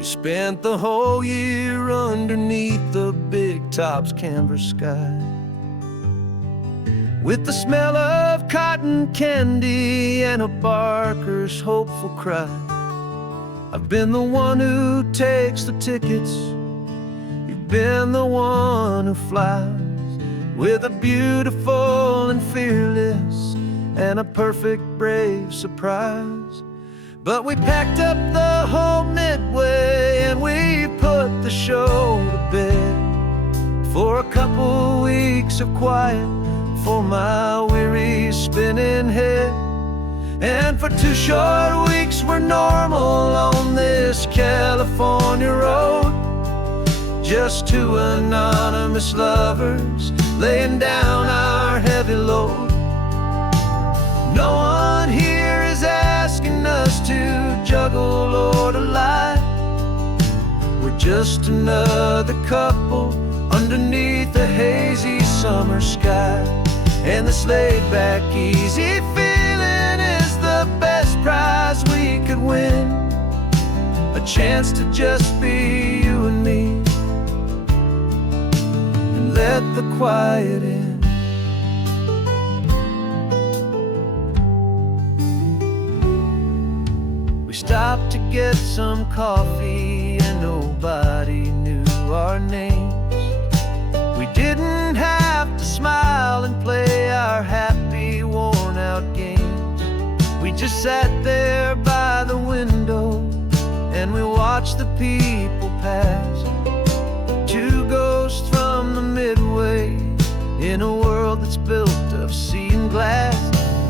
We spent the whole year underneath the big top's canvas sky, with the smell of cotton candy and a barker's hopeful cry. I've been the one who takes the tickets, you've been the one who flies, with a beautiful and fearless and a perfect brave surprise. But we packed up the whole Midway and we put the show to bed, for a couple weeks of quiet for my weary spinning head. And for 2 short weeks we're normal on this California road, just 2 anonymous lovers laying down our heavy load. No one here is asking us to juggle or to lie. We're just another couple underneath a hazy summer sky. And this laid-back, easy feeling is the best prize we could win, a chance to just be you and me, and let the quiet in. We stopped to get some coffee and nobody knew our names. We didn't have to smile and play our happy, worn-out games. We just sat there by the window and we watched the people pass, 2 ghosts from the Midway in a world that's built of sea and glass.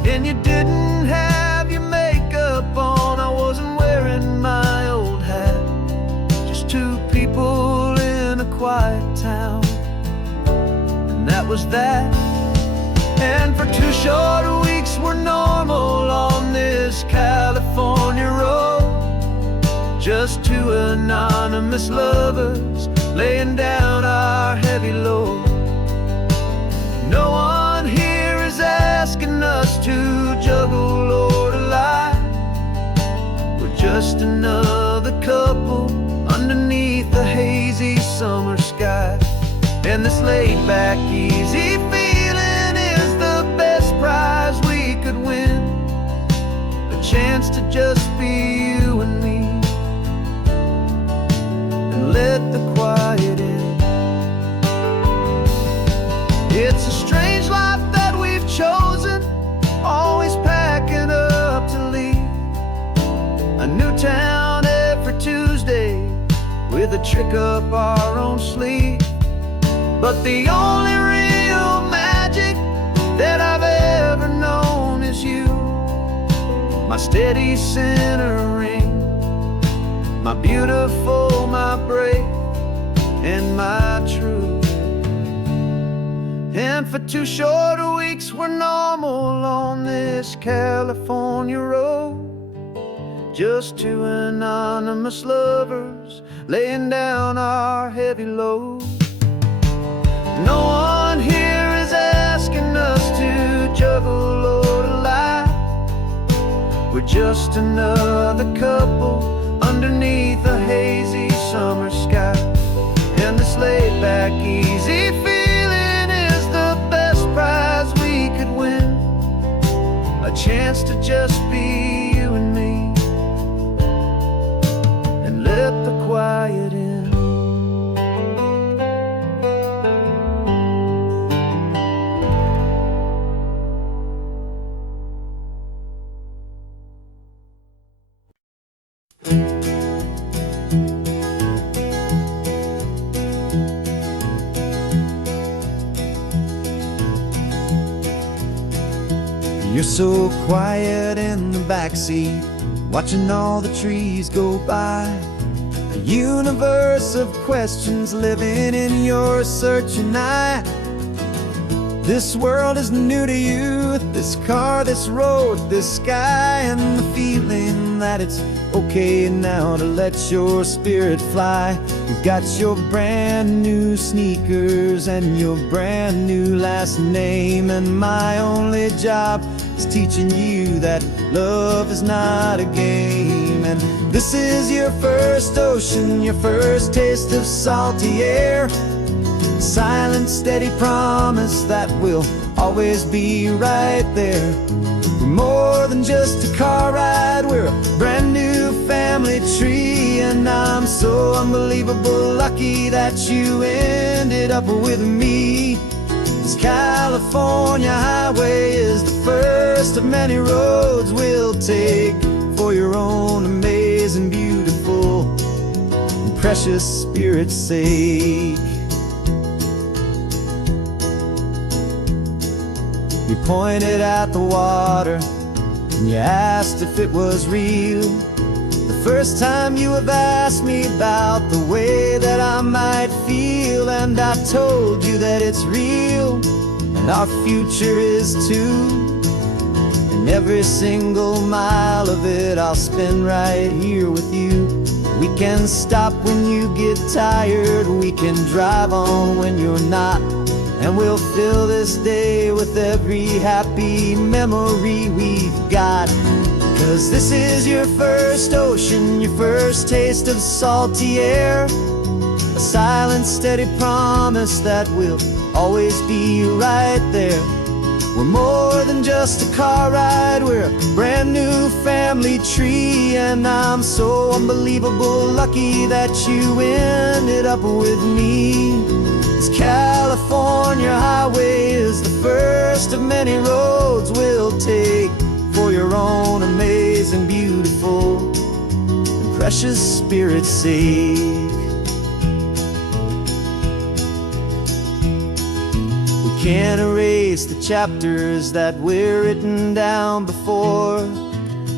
And you didn't have your makeup on, I wasn't wearing my old hat, just 2 people in a quiet town, and that was that. And for 2 short weeks we're normal on this California road, just 2 anonymous lovers laying down our heavy load. No one here is asking us to juggle or to lie. We're just another couple underneath the hazy summer sky. And this laid-back, easy feeling is the best prize we could win, a chance to just be you and me, and let the quiet in. It's a strange life that we've chosen, always packing up to leave a new town every Tuesday with a trick up our own sleeve. But the only real magic that I've ever known is you, my steady centering, my beautiful, my brave, and my true. And for 2 short weeks we're normal on this California road, just 2 anonymous lovers laying down our heavy load. No one here is asking us to juggle or to lie. We're just another couple underneath a hazy summer sky. And this laid-back, easy feeling is the best prize we could win, a chance to just be you and me, and let the quiet in. You're so quiet in the backseat, watching all the trees go by. A universe of questions living in your searching eye. This world is new to you, this car, this road, this sky, and the feeling that it's okay now to let your spirit fly. You've got your brand new sneakers and your brand new last name, and my only job is teaching you that love is not a game. And this is your first ocean, your first taste of salty air. A silent, steady promise that we'll always be right there. We're more than just a car ride, we're a brand new family tree. And I'm so unbelievable lucky that you ended up with me. This California highway is the first of many roads we'll take for your own amazing, beautiful, and precious spirit's sake. You pointed at the water and you asked if it was real. The first time you have asked me about the way that I might feel, and I told you that it's real and our future is too. And every single mile of it I'll spend right here with you. We can stop when you get tired, we can drive on when you're not, and we'll fill this day with every happy memory we've got. 'Cause this is your first ocean, your first taste of salty air. A silent, steady promise that we'll always be right there. We're more than just a car ride, we're a brand new family tree. And I'm so unbelievable lucky that you ended up with me. This California highway is the first of many roads we'll take for your own amazing, beautiful, and precious spirit's sake. We can't erase the chapters that we're written down before,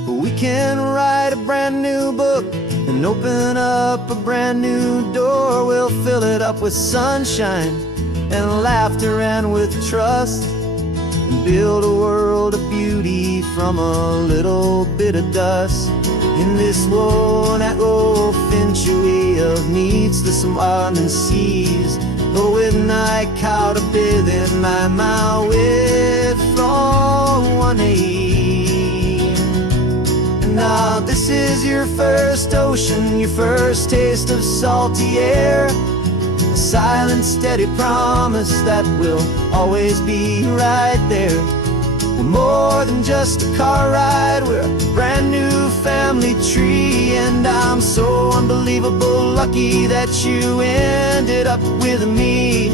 but we can write a brand new book and open up a brand new door. We'll fill it up with sunshine and laughter and with trust, and build a world of beauty from a little bit of dust. In this world century of needs, the surrounding seas, though with night caught a bit in my mouth with from one aim. And now this is your first ocean, your first taste of salty air. A silent, steady promise that we'll always be right there. We're more than just a car ride, we're a brand new family tree. And I'm so unbelievable lucky that you ended up with me.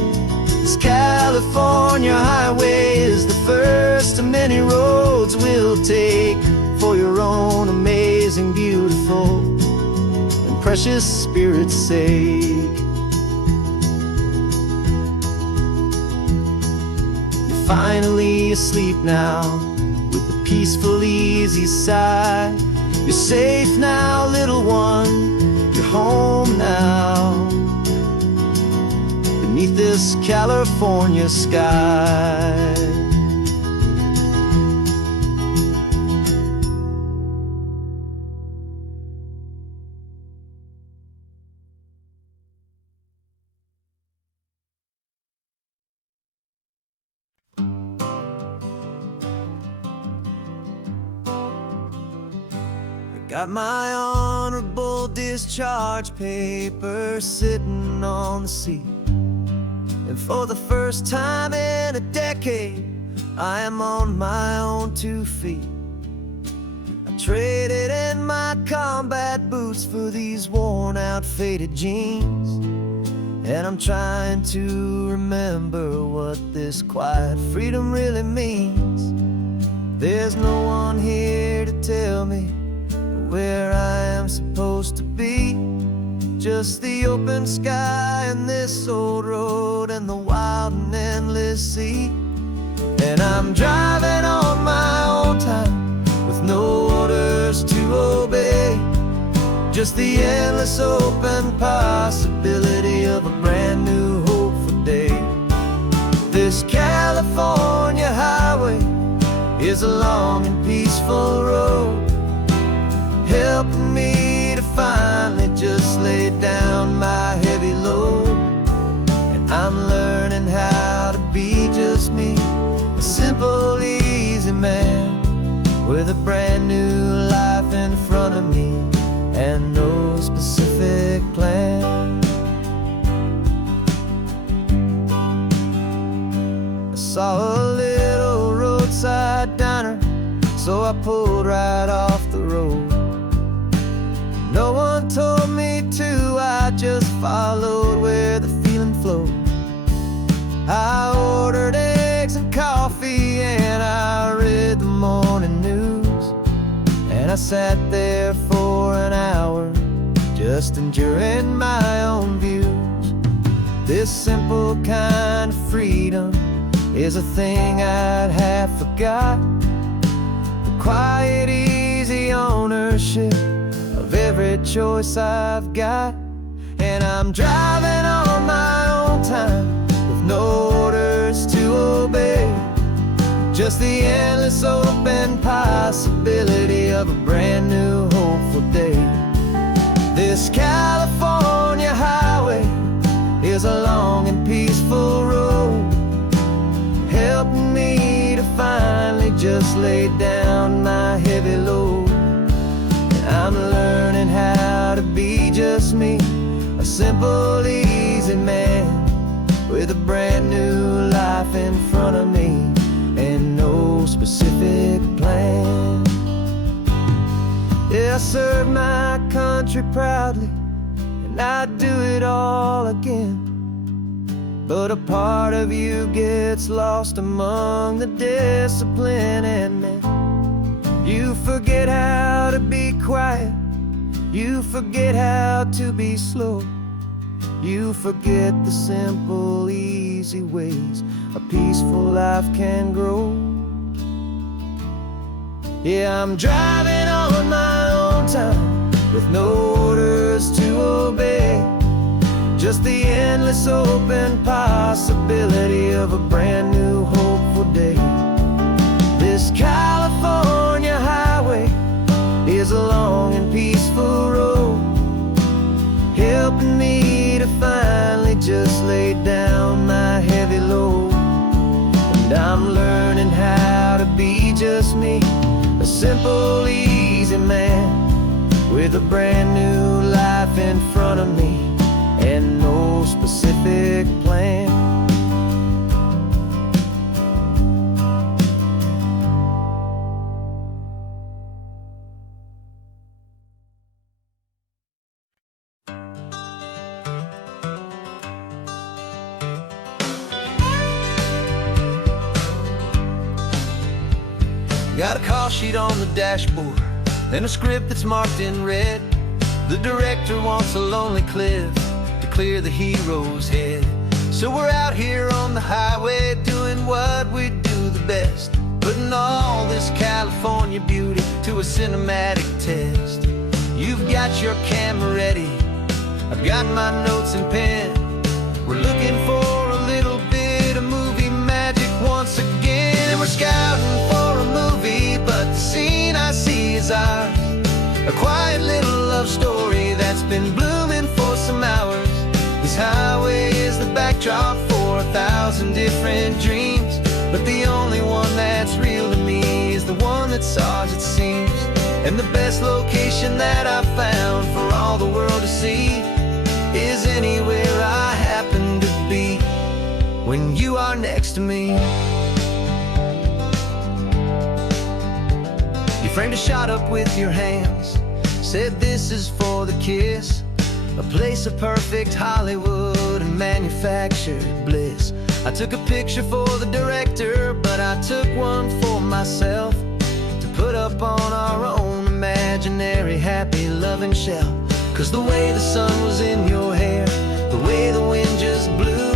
This California highway is the first of many roads we'll take for your own amazing, beautiful, and precious spirit's sake. Finally asleep now with a peaceful, easy sigh. You're safe now, little one, you're home now, beneath this California sky. Got my honorable discharge paper sitting on the seat, and for the first time in a decade I am on my own 2 feet. I traded in my combat boots for these worn out faded jeans, and I'm trying to remember what this quiet freedom really means. There's no one here to tell me where I am supposed to be, just the open sky and this old road and the wild and endless sea. And I'm driving on my own time with no orders to obey, just the endless open possibility of a brand new hopeful day. This California highway is a long and peaceful road, helping me to finally just lay down my heavy load. And I'm learning how to be just me, a simple, easy man. with a brand new life in front of me and no specific plan. I saw a little roadside diner, so I pulled right off the road. No one told me to, I just followed where the feeling flowed. I ordered eggs and coffee and I read the morning news, and I sat there for an hour just enduring my own views. This simple kind of freedom is a thing I'd have forgot. The quiet, easy ownership of every choice I've got. And I'm driving on my own time with no orders to obey, just the endless open possibility of a brand new hopeful day. This California highway is a long and peaceful road, helping me to finally just lay down my heavy load. And I'm learning how to be just me, a simple, easy man with a brand new life in front of me and no specific plan. Yeah, I serve my country proudly and I'd do it all again, but a part of you gets lost among the discipline and men. You forget how to be quiet, you forget how to be slow, you forget the simple, easy ways a peaceful life can grow. Yeah, I'm driving on my own time with no orders to obey, just the endless open possibility of a brand new hopeful day. This California highway is a long and peaceful road, helping me to finally just lay down my heavy load. And I'm learning how to be just me, a simple, easy man with a brand new life in front of me and no specific plan. Got a call sheet on the dashboard and a script that's marked in red. The director wants a lonely cliff to clear the hero's head. So we're out here on the highway doing what we do the best, putting all this California beauty to a cinematic test. You've got your camera ready, I've got my notes and pen. We're looking for a little bit of movie magic once again. And we're scouting for a movie, but the scene I see is ours, a quiet little love story that's been blooming for some hours. This highway is the backdrop for 1,000 different dreams, but the only one that's real to me is the one that's ours, it seems. And the best location that I've found for all the world to see is anywhere I happen to be when you are next to me. You framed a shot up with your hands, said this is for the kiss, a place of perfect Hollywood and manufactured bliss. I took a picture for the director, but I took one for myself to put up on our own imaginary happy loving shelf. Cause the way the sun was in your hair, the way the wind just blew,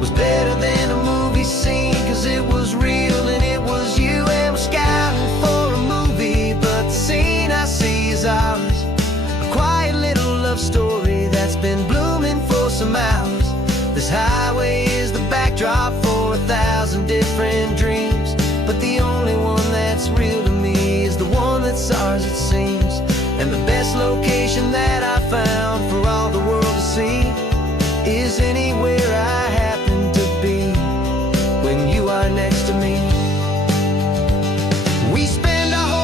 was better than a movie scene. Cause it was real and it was you. And we're scouting for a movie, but the scene I see is ours, a quiet little love story that's been blooming for some hours. This highway is the backdrop for 1,000 different dreams, but the only one that's real to me is the one that's ours, it seems. And the best location that I found for all the world to see is anywhere I happen to be when you are next to me. We spend our whole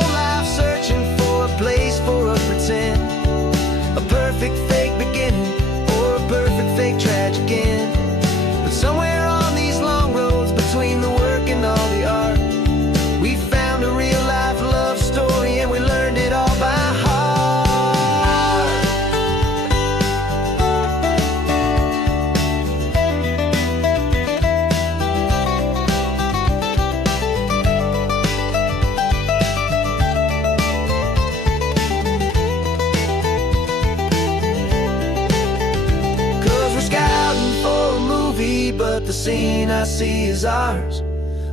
the scene I see is ours.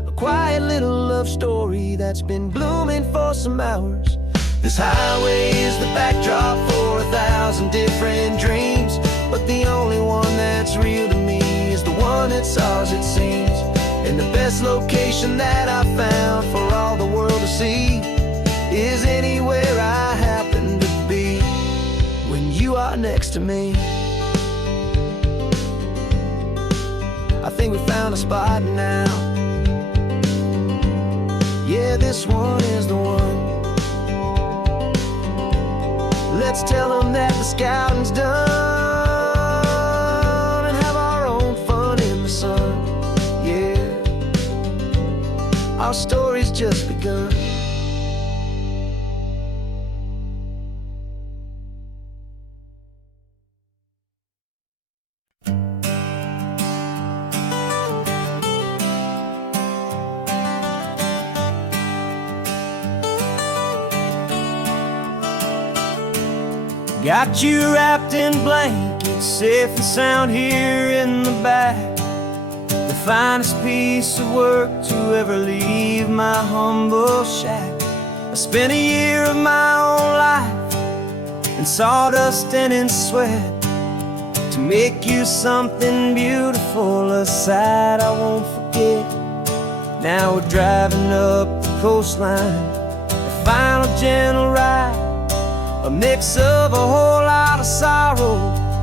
A quiet little love story that's been blooming for some hours. This highway is the backdrop for 1,000 different dreams, but the only one that's real to me is the one that's ours, it seems. And the best location that I found for all the world to see is anywhere I happen to be when you are next to me. I think we found a spot now. Yeah, this one is the one. Let's tell them that the scouting's done and have our own fun in the sun. Yeah, our story's just begun. Got you wrapped in blankets, safe and sound here in the back. The finest piece of work to ever leave my humble shack. I spent a year of my own life in sawdust and in sweat to make you something beautiful, a sight I won't forget. Now we're driving up the coastline, the final gentle ride, a mix of a whole lot of sorrow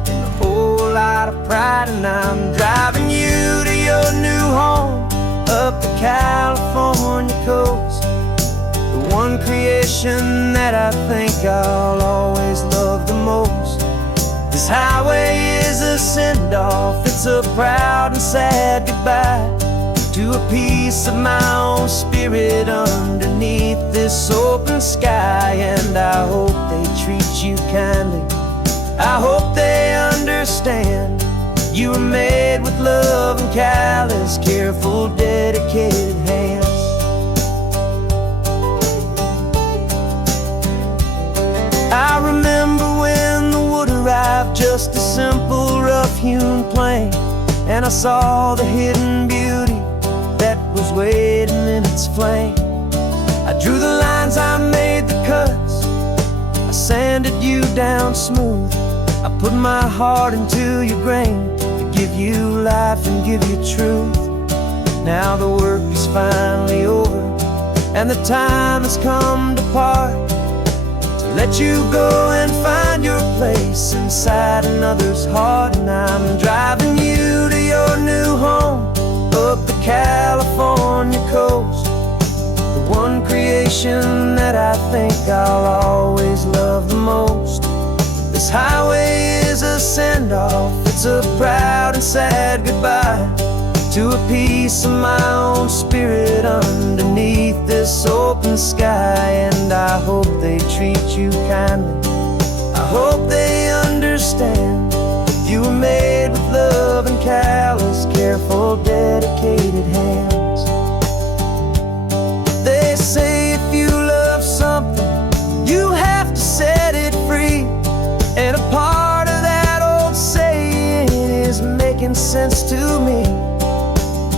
and a whole lot of pride. And I'm driving you to your new home up the California coast, the one creation that I think I'll always love the most. This highway is a send-off, it's a proud and sad goodbye to a piece of my own spirit underneath this open sky. And I hope they treat you kindly, I hope they understand you were made with love and callous, careful, dedicated hands. I remember when the wood arrived, just a simple rough-hewn plank, and I saw the hidden beauty that was waiting in its flame. I drew the lines, I made the cuts, I sanded you down smooth. I put my heart into your grain to give you life and give you truth. Now the work is finally over and the time has come to part, to let you go and find your place inside another's heart. And I'm driving you to your new home up the California coast, the one creation that I think I'll always love the most. This highway is a send-off, it's a proud and sad goodbye to a piece of my own spirit underneath this open sky. And I hope they treat you kindly, I hope they understand you were made with love and callous, careful, dedicated hands. They say if you love something, you have to set it free. And a part of that old saying is making sense to me,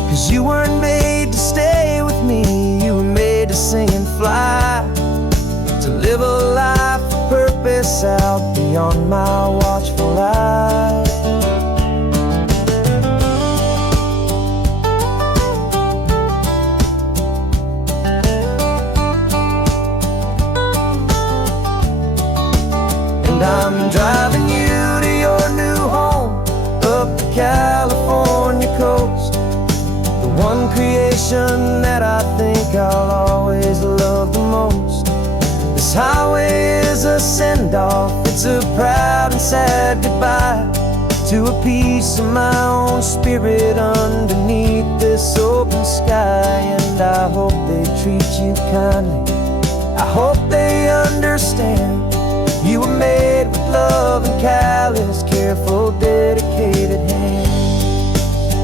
'cause you weren't made to stay with me, you were made to sing and fly, to live a life of purpose out beyond my watchful eye. And I'm driving you to your new home up the California coast, the one creation that I think I'll always love the most. This highway is a send-off, it's a proud and sad goodbye to a piece of my own spirit underneath this open sky. And I hope they treat you kindly, I hope they understand you were made with love and callous, careful, dedicated hands.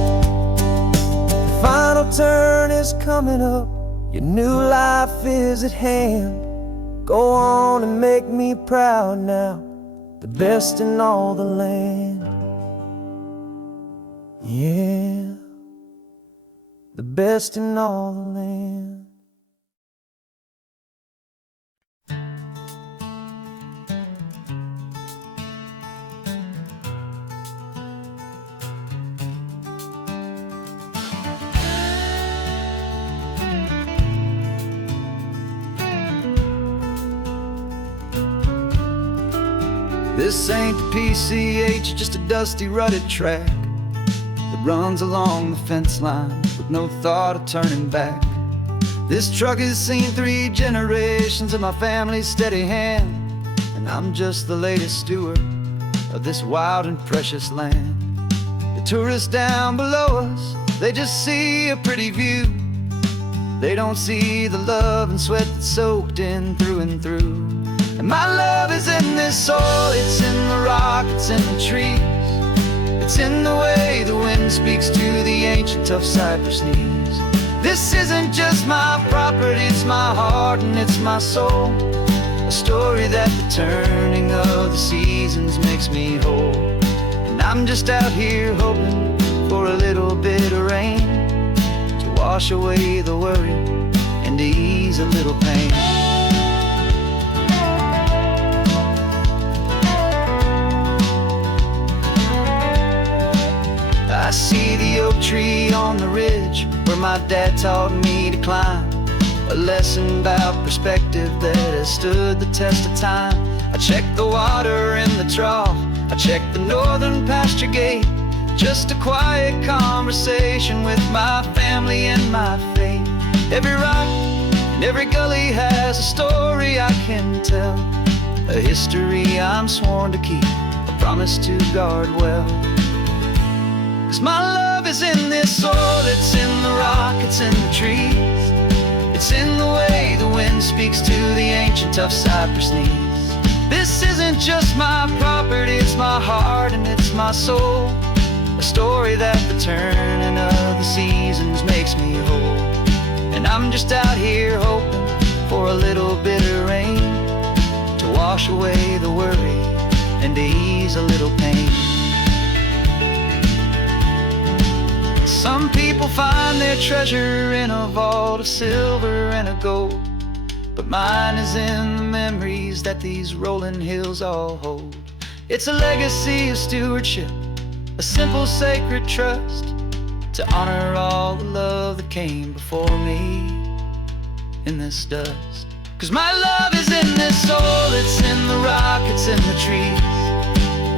The final turn is coming up, your new life is at hand. Go on and make me proud now, the best in all the land. Yeah. the best in all the land. This ain't the PCH, just a dusty, rutted track that runs along the fence line with no thought of turning back. This truck has seen 3 generations of my family's steady hand, and I'm just the latest steward of this wild and precious land. The tourists down below us, they just see a pretty view. They don't see the love and sweat that's soaked in through and through. And my love is in this soil, it's in the rock, it's in the trees. It's in the way the wind speaks to the ancient tough cypress knees. This isn't just my property, it's my heart and it's my soul. A story that the turning of the seasons makes me whole. And I'm just out here hoping for a little bit of rain to wash away the worry and to ease a little pain. I see the oak tree on the ridge where my dad taught me to climb, a lesson about perspective that has stood the test of time. I check the water in the trough, I check the northern pasture gate, just a quiet conversation with my family and my faith. Every rock and every gully has a story I can tell, a history I'm sworn to keep, a promise to guard well. 'Cause my love is in this soil, it's in the rock, it's in the trees. It's in the way the wind speaks to the ancient tough cypress knees. This isn't just my property, it's my heart and it's my soul. A story that the turning of the seasons makes me whole. And I'm just out here hoping for a little bit of rain to wash away the worry and to ease a little pain. Some people find their treasure in a vault of silver and a gold, but mine is in the memories that these rolling hills all hold. It's a legacy of stewardship, a simple sacred trust, to honor all the love that came before me in this dust. 'Cause my love is in this soil, it's in the rock, it's in the trees.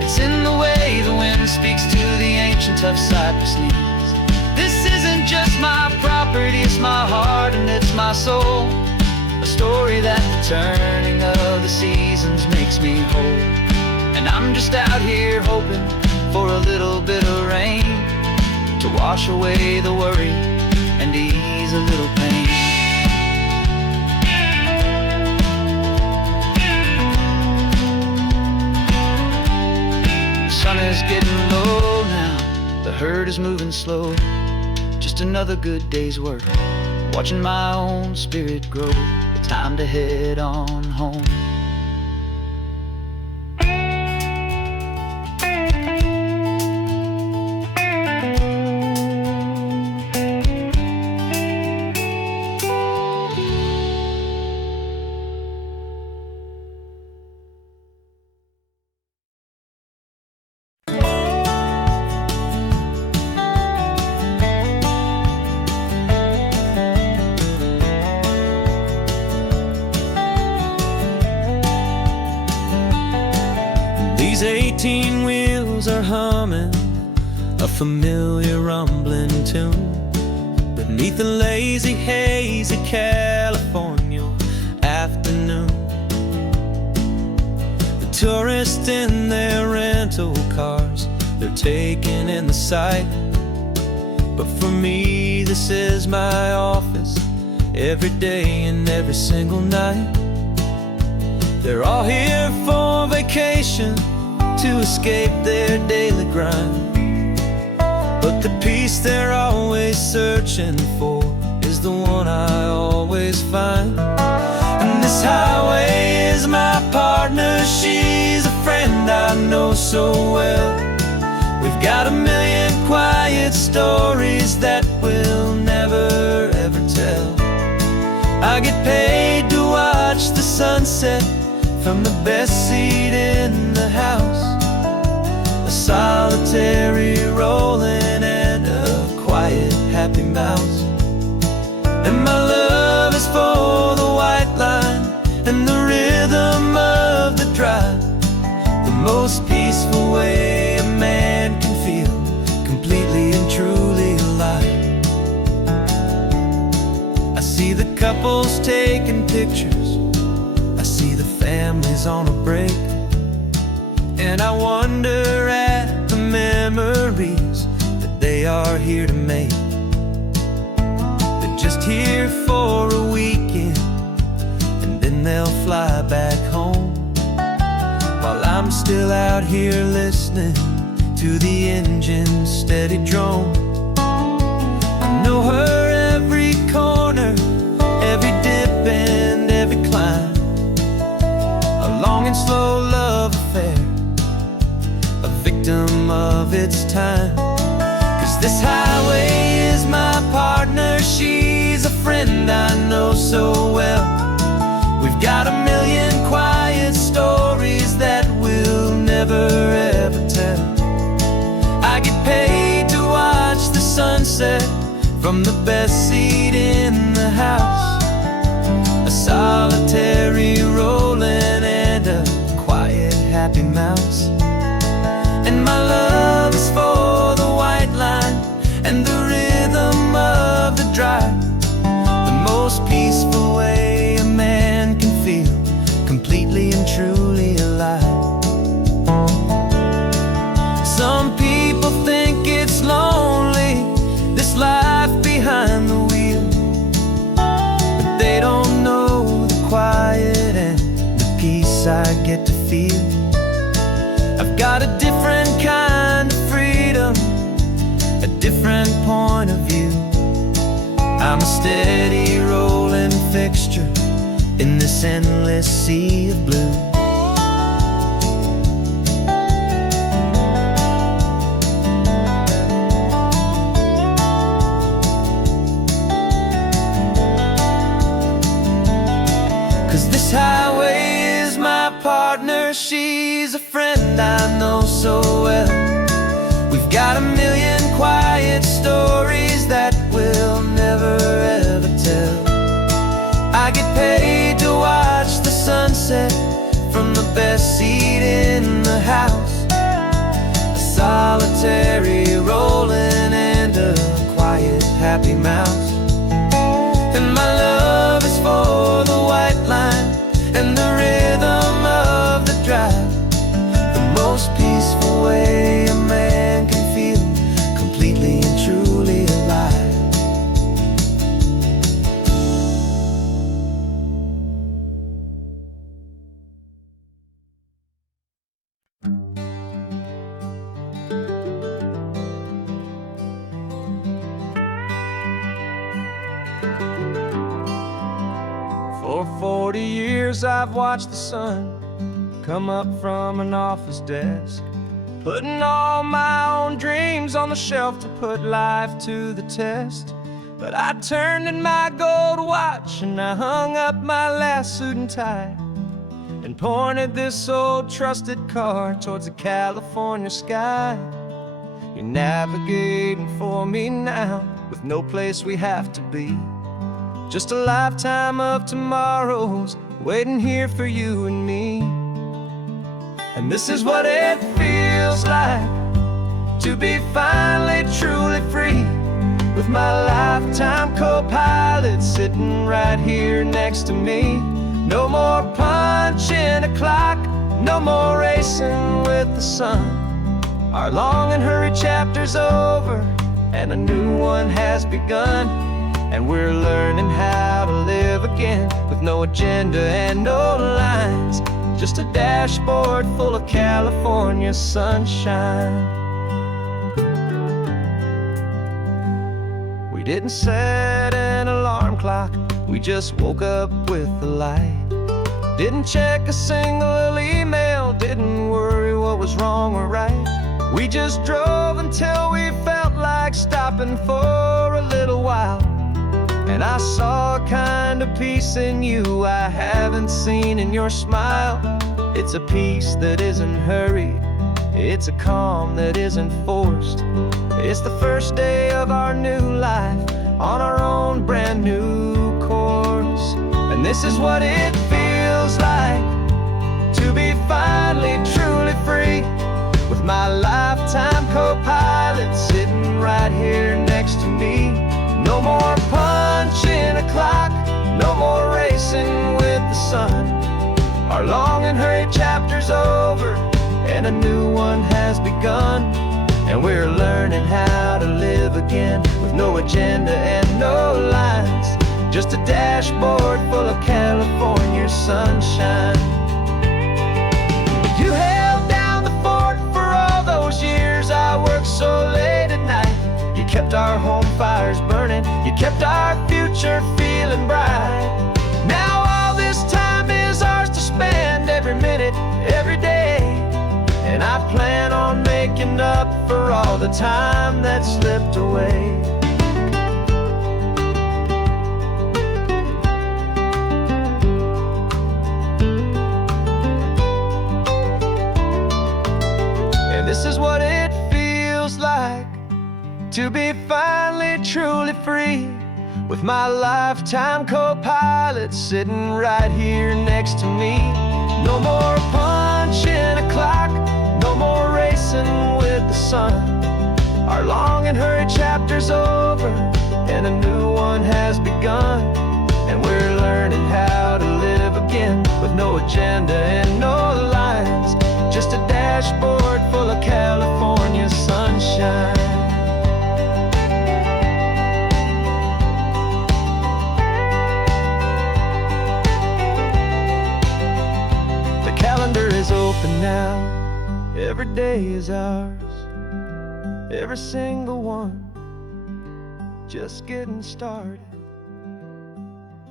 It's in the way the wind speaks to the ancient tough cypress knees. This isn't just my property, it's my heart and it's my soul. A story that the turning of the seasons makes me whole. And I'm just out here hoping for a little bit of rain to wash away the worry and to ease a little pain. The sun is getting low now, the herd is moving slow. Just another good day's work, watching my own spirit grow. It's time to head on home. These 18 wheels are humming a familiar rumbling tune beneath the lazy haze of California afternoon. The tourists in their rental cars, they're taking in the sight. But for me, this is my office, every day and every single night. They're all here for vacation, to escape their daily grind. But the peace they're always searching for is the one I always find. And this highway is my partner, she's a friend I know so well. We've got a million quiet stories stories that we'll never ever tell. I get paid to watch the sunset from the best seat in the house. A solitary rolling and a quiet happy mouse. And my love is for the white line and the rhythm of the drive. The most peaceful way a man can feel completely and truly alive. I see the couples taking pictures, I see the families on a break, and I wonder at the memories that they are here to make. They're just here for a weekend and then they'll fly back home, while I'm still out here listening to the engine's steady drone. I know her every corner, every dip and every climb. A long and slow love affair, a victim of its time. 'Cause this highway is my partner, she's a friend I know so well. We've got a million quiet stories that we'll never ever tell. I get paid to watch the sunset from the best seat in the house. A solitary rolling and a quiet happy mouse. And my love is for the white line and the rhythm of the drive. The most peaceful way a man can feel completely and truly alive. Some people think it's lonely, this life behind the wheel, but they don't know the quiet and the peace I get to feel. I've got a different kind of freedom, a different point of view. I'm a steady rolling fixture in this endless sea of blue. 'Cause this highway is my partner, she's a friend I know so well. We've got a million quiet stories that we'll never ever tell. I get paid to watch the sunset from the best seat in the house. A solitary rolling and a quiet happy mouse. And my love is for the white line and the rhythm of the drive. The most peaceful way a man can feel completely and truly alive. For 40 years I've watched the sun come up from an office desk, putting all my own dreams on the shelf to put life to the test. But I turned in my gold watch and I hung up my last suit and tie, and pointed this old trusted car towards the California sky. You're navigating for me now with no place we have to be, just a lifetime of tomorrows waiting here for you and me. And this is what it feels like to be finally truly free, with my lifetime co-pilot sitting right here next to me. No more punching a clock, no more racing with the sun. Our long and hurried chapter's over and a new one has begun. And we're learning how to live again with no agenda and no lines, just a dashboard full of California sunshine. We didn't set an alarm clock, we just woke up with the light. Didn't check a single email, didn't worry what was wrong or right. We just drove until we felt like stopping for a little while, and I saw a kind of peace in you I haven't seen in your smile. It's a peace that isn't hurried, it's a calm that isn't forced. It's the first day of our new life on our own brand new course. And this is what it feels like to be finally truly free, with my lifetime co-pilot sitting right here next to me. No more punching a clock, no more racing with the sun. Our long and hurried chapter's over, and a new one has begun. And we're learning how to live again, with no agenda and no lines, just a dashboard full of California sunshine. You held down the fort for all those years I worked so late at night. You kept our home fires burning, you kept our future feeling bright. Now all this time is ours to spend, every minute, every day. And I plan on making up for all the time that slipped away. And this is what it feels like to be finally truly free, with my lifetime co-pilot sitting right here next to me. No more punching a clock, no more racing with the sun. Our long and hurried chapter's over, and a new one has begun. And we're learning how to live again, with no agenda and no lines, just a dashboard full of California sunshine. The calendar is open now, every day is ours, every single one, just getting started,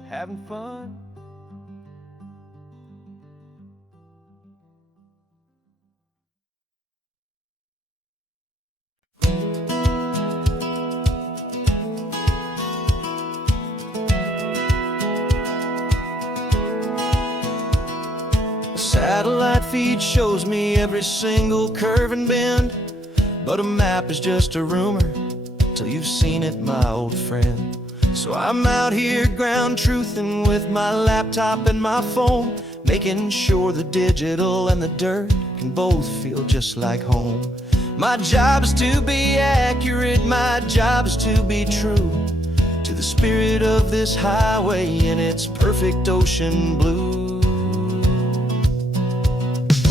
having fun. Satellite feed shows me every single curve and bend, but a map is just a rumor till you've seen it, my old friend. So I'm out here ground truthing with my laptop and my phone, making sure the digital and the dirt can both feel just like home. My job is to be accurate, my job is to be true to the spirit of this highway in its perfect ocean blue.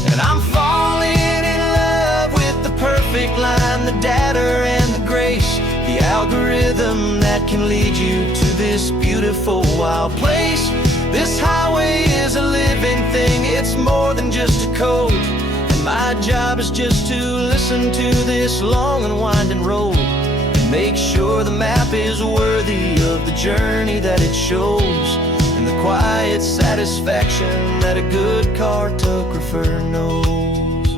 And I'm falling in love with the perfect line, the data and the grace, the algorithm that can lead you to this beautiful wild place. This highway is a living thing, it's more than just a code. And my job is just to listen to this long and winding road, and make sure the map is worthy of the journey that it shows, and the quiet satisfaction that a good cartographer knows.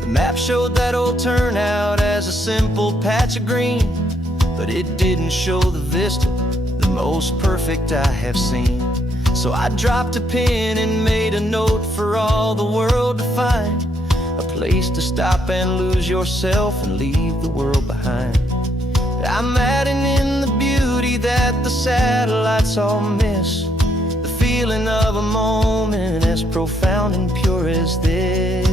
The map showed that old turnout as a simple patch of green, but it didn't show the vista, the most perfect I have seen. So I dropped a pin and made a note for all the world to find, a place to stop and lose yourself and leave the world behind. I'm adding in the beauty that the satellites all miss, the feeling of a moment as profound and pure as this.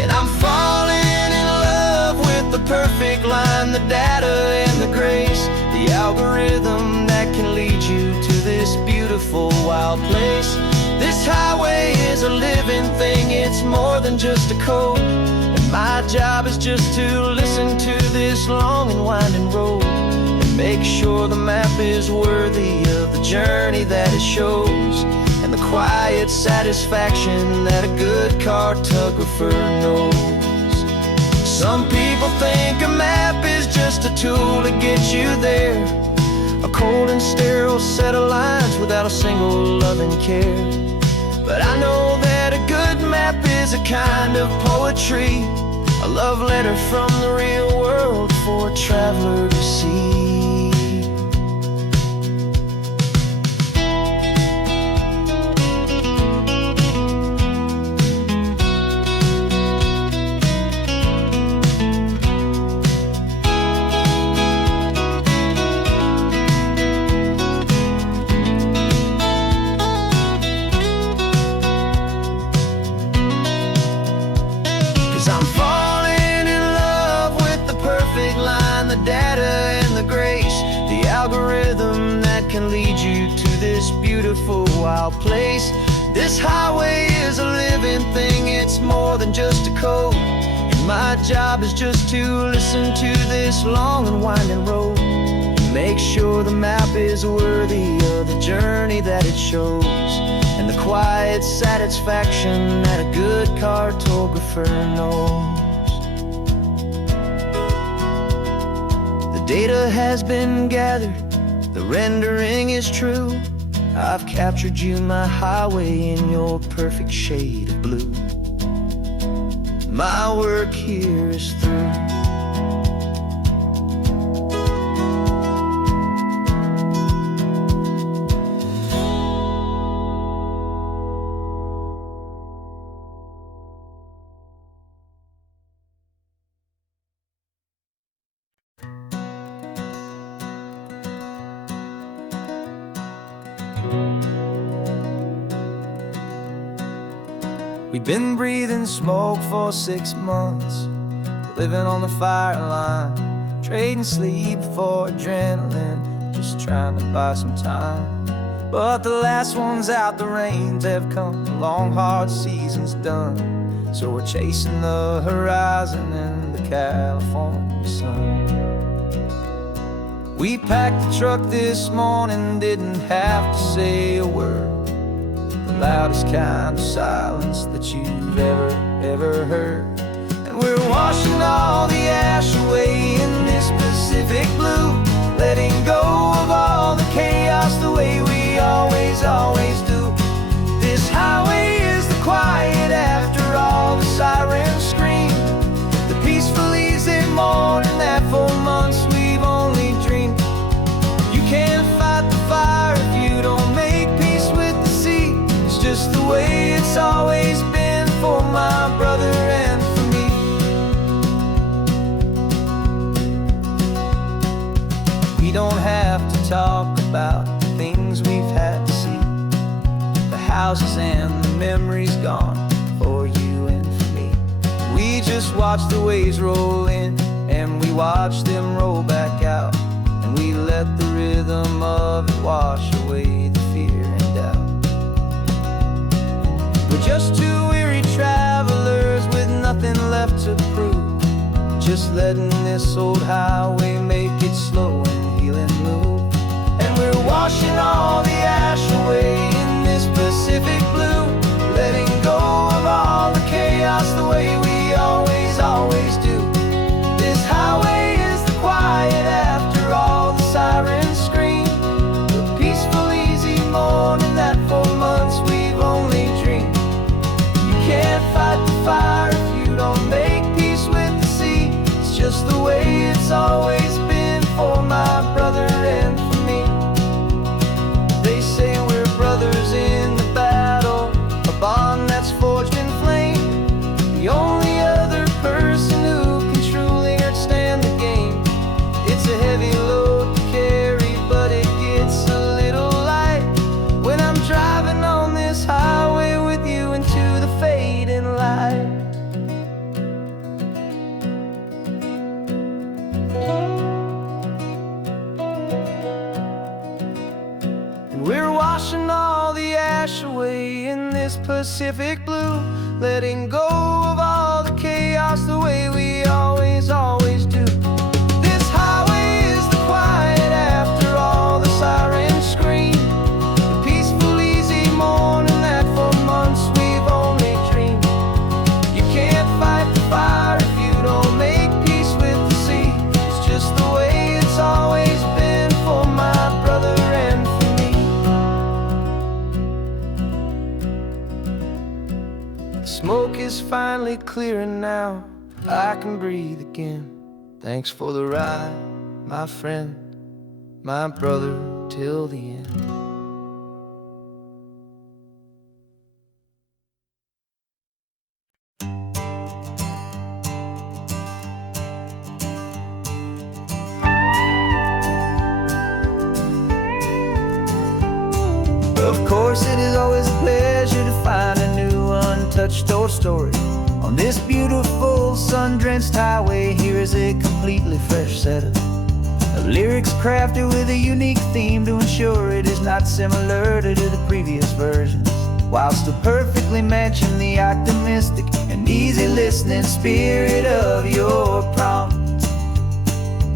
And I'm falling in love with the perfect line, the data and the grace, the algorithm that can lead you to this beautiful wild place. This highway is a living thing, it's more than just a code. And my job is just to listen to this long and winding road, and make sure the map is worthy of the journey that it shows, and the quiet satisfaction that a good cartographer knows. Some people think a map is just a tool to get you there, a cold and sterile set of lines without a single loving care. But I know that a good map is a kind of poetry, a love letter from the real world for a traveler to see. I'm falling in love with the perfect line, the data and the grace, the algorithm that can lead you to this beautiful wild place. This highway is a living thing, it's more than just a code, and my job is just to listen to this long and winding road and make sure the map is worthy of the journey that it shows, and the quiet satisfaction that a good cartographer knows. The data has been gathered, the rendering is true. I've captured you, my highway, in your perfect shade of blue. My work here is through. We've been breathing smoke for 6 months, living on the fire line, trading sleep for adrenaline, just trying to buy some time. But the last one's out, the rains have come, the long hard season's done, so we're chasing the horizon in the California sun. We packed the truck this morning, didn't have to say a word, the loudest kind of silence that you've ever heard. And we're washing all the ash away in this Pacific blue, letting go of all the chaos the way we always do. This highway is the quiet after all the sirens scream, the peaceful easy morning that for months we've only dreamed. You can't fight the fire if you don't make peace with the sea. It's just the way it's always been for my brother and for me. We don't have to talk about the things we've had to see, the houses and the memories gone for you and for me. We just watch the waves roll in and we watch them roll back out, and we let the rhythm of it wash away the fear and doubt. We're just two weary travelers with nothing left to prove, just letting this old highway make its slow and healing move. And we're washing all the ash away in this Pacific blue, letting go of all the chaos the way we always do. This highway is the quiet after all the sirens scream, the peaceful easy morning that for months we've only dreamed. You can't fight the fire if you don't make peace with the sea. It's just the way it's always been for my brother and for me. They say we're brothers in the battle, a bond that's forged in flame. The only other person who can truly understand the game. It's a heavy load to carry, but it gets a little light when I'm driving on this highway with you into the fading light. We're washing all the ash away in this Pacific blue, letting go of all the chaos the way we always do. This highway is the quiet after all the sirens scream, the peaceful easy morning that for months we've only dreamed. You can't fight the fire if you don't make peace with the sea. It's just the way it's always been for my brother and for me. Smoke is finally clear and now I can breathe again. Thanks for the ride, my friend, my brother till the end. Of course, it is always a pleasure to find a new untouched old story. On this beautiful sun-drenched highway, here is a completely fresh set of lyrics crafted with a unique theme to ensure it is not similar to the previous versions, while still perfectly matching the optimistic and easy listening spirit of your prompt.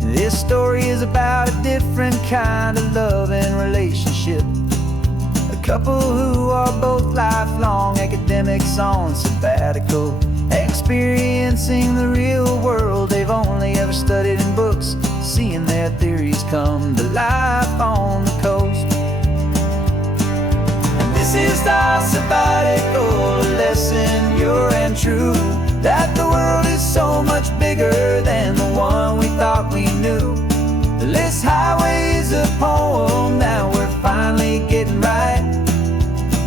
This story is about a different kind of love and relationship. A couple who are both lifelong academics on sabbatical, experiencing the real world they've only ever studied in books, seeing their theories come to life on the coast. And this is our sabbatical, a lesson pure and true, that the world is so much bigger than the one we thought we knew. This highway is a poem that we're finally getting right.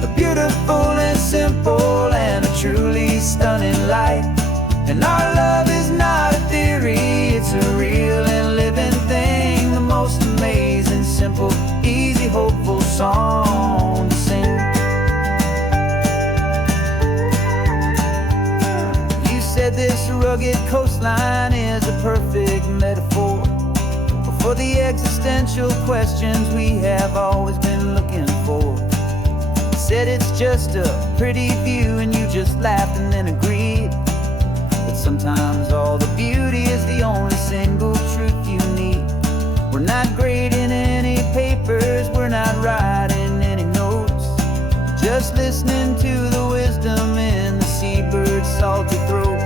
A beautiful and simple and a truly stunning light. And our love is not a theory, it's a real and living thing. The most amazing, simple, easy, hopeful song to sing. You said this rugged coastline is a perfect metaphor for the existential questions we have always been looking for. You said it's just a pretty view and you just laughed and then agreed. But sometimes all the beauty is the only single truth you need. We're not grading any papers, we're not writing any notes, just listening to the wisdom in the seabird's salty throats.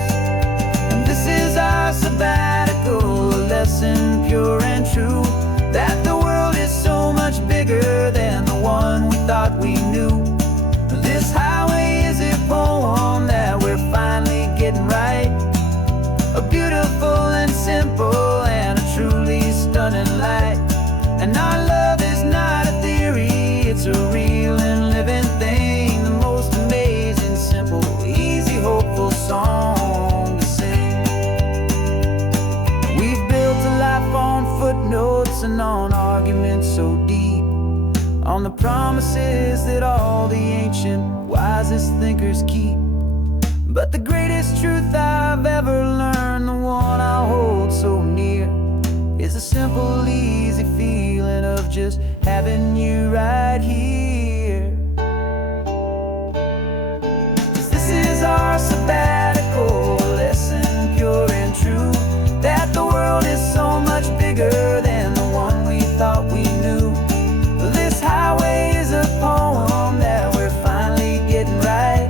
And this is our sabbatical, a lesson pure and true, that the world is so much bigger than the one we thought we knew. This highway is a poem that we're finally getting right. A beautiful and simple and a truly stunning light. And our love is not a theory, it's a real and living thing. The most amazing, simple, easy, hopeful song to sing. We've built a life on footnotes and on arguments so deep, on the promises that all the ancient, wisest thinkers keep. But the greatest truth I've ever learned, the one I hold so near, is a simple, easy feeling of just having you right here. 'Cause this is our sabbatical, lesson pure and true, that the world is so much bigger than the one we thought we knew. This highway is a poem that we're finally getting right.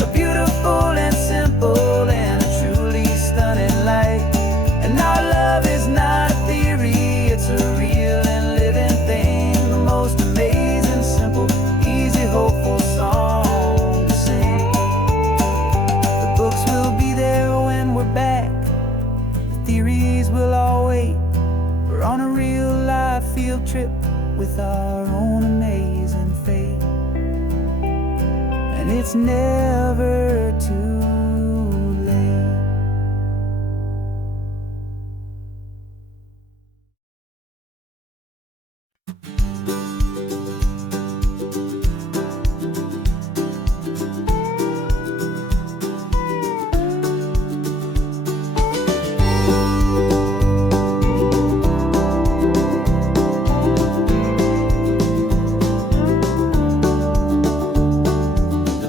A beautiful and simple and a truly stunning light. And our love is not a theory, it's a real and living thing. The most amazing, simple, easy, hopeful song to sing. The books will be there when we're back, the theories will all wait. We're on a real life field trip with our own amazing fate. And it's never too late.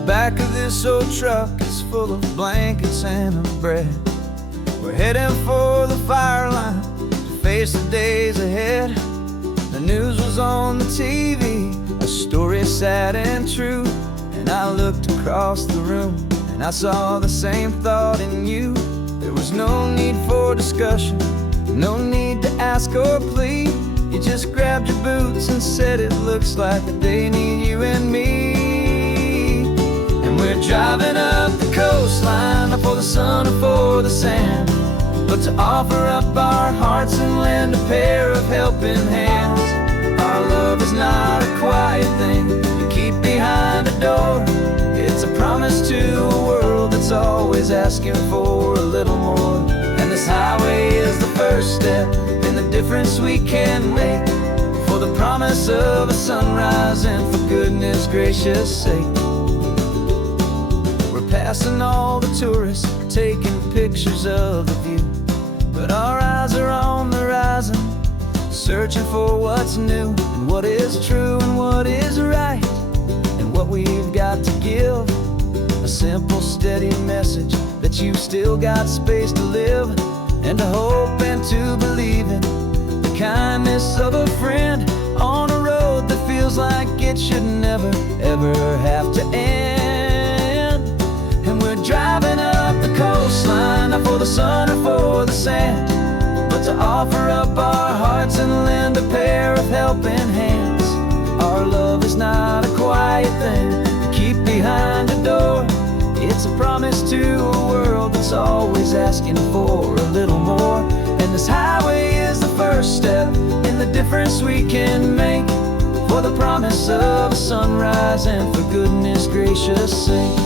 Back of this old truck is full of blankets and of bread. We're heading for the fire line to face the days ahead. The news was on the TV, a story sad and true. And I looked across the room and I saw the same thought in you. There was no need for discussion, no need to ask or plead. You just grabbed your boots and said it looks like a day need you and me. We're driving up the coast coastline, not for the sun or for the sand, but to offer up our hearts and lend a pair of helping hands. Our love is not a quiet thing to keep behind a door. It's a promise to a world that's always asking for a little more. And this highway is the first step in the difference we can make, for the promise of a sunrise and for goodness gracious sake. We're passing all the tourists, taking pictures of the view, but our eyes are on the horizon, searching for what's new, and what is true and what is right, and what we've got to give. A simple, steady message that you've still got space to live, and to hope and to believe in the kindness of a friend on a road that feels like it should never, ever have to end. And we're driving up the coastline, not for the sun or for the sand, but to offer up our hearts and lend a pair of helping hands. Our love is not a quiet thing to keep behind a door. It's a promise to a world that's always asking for a little more. And this highway is the first step in the difference we can make, for the promise of a sunrise and for goodness gracious sake.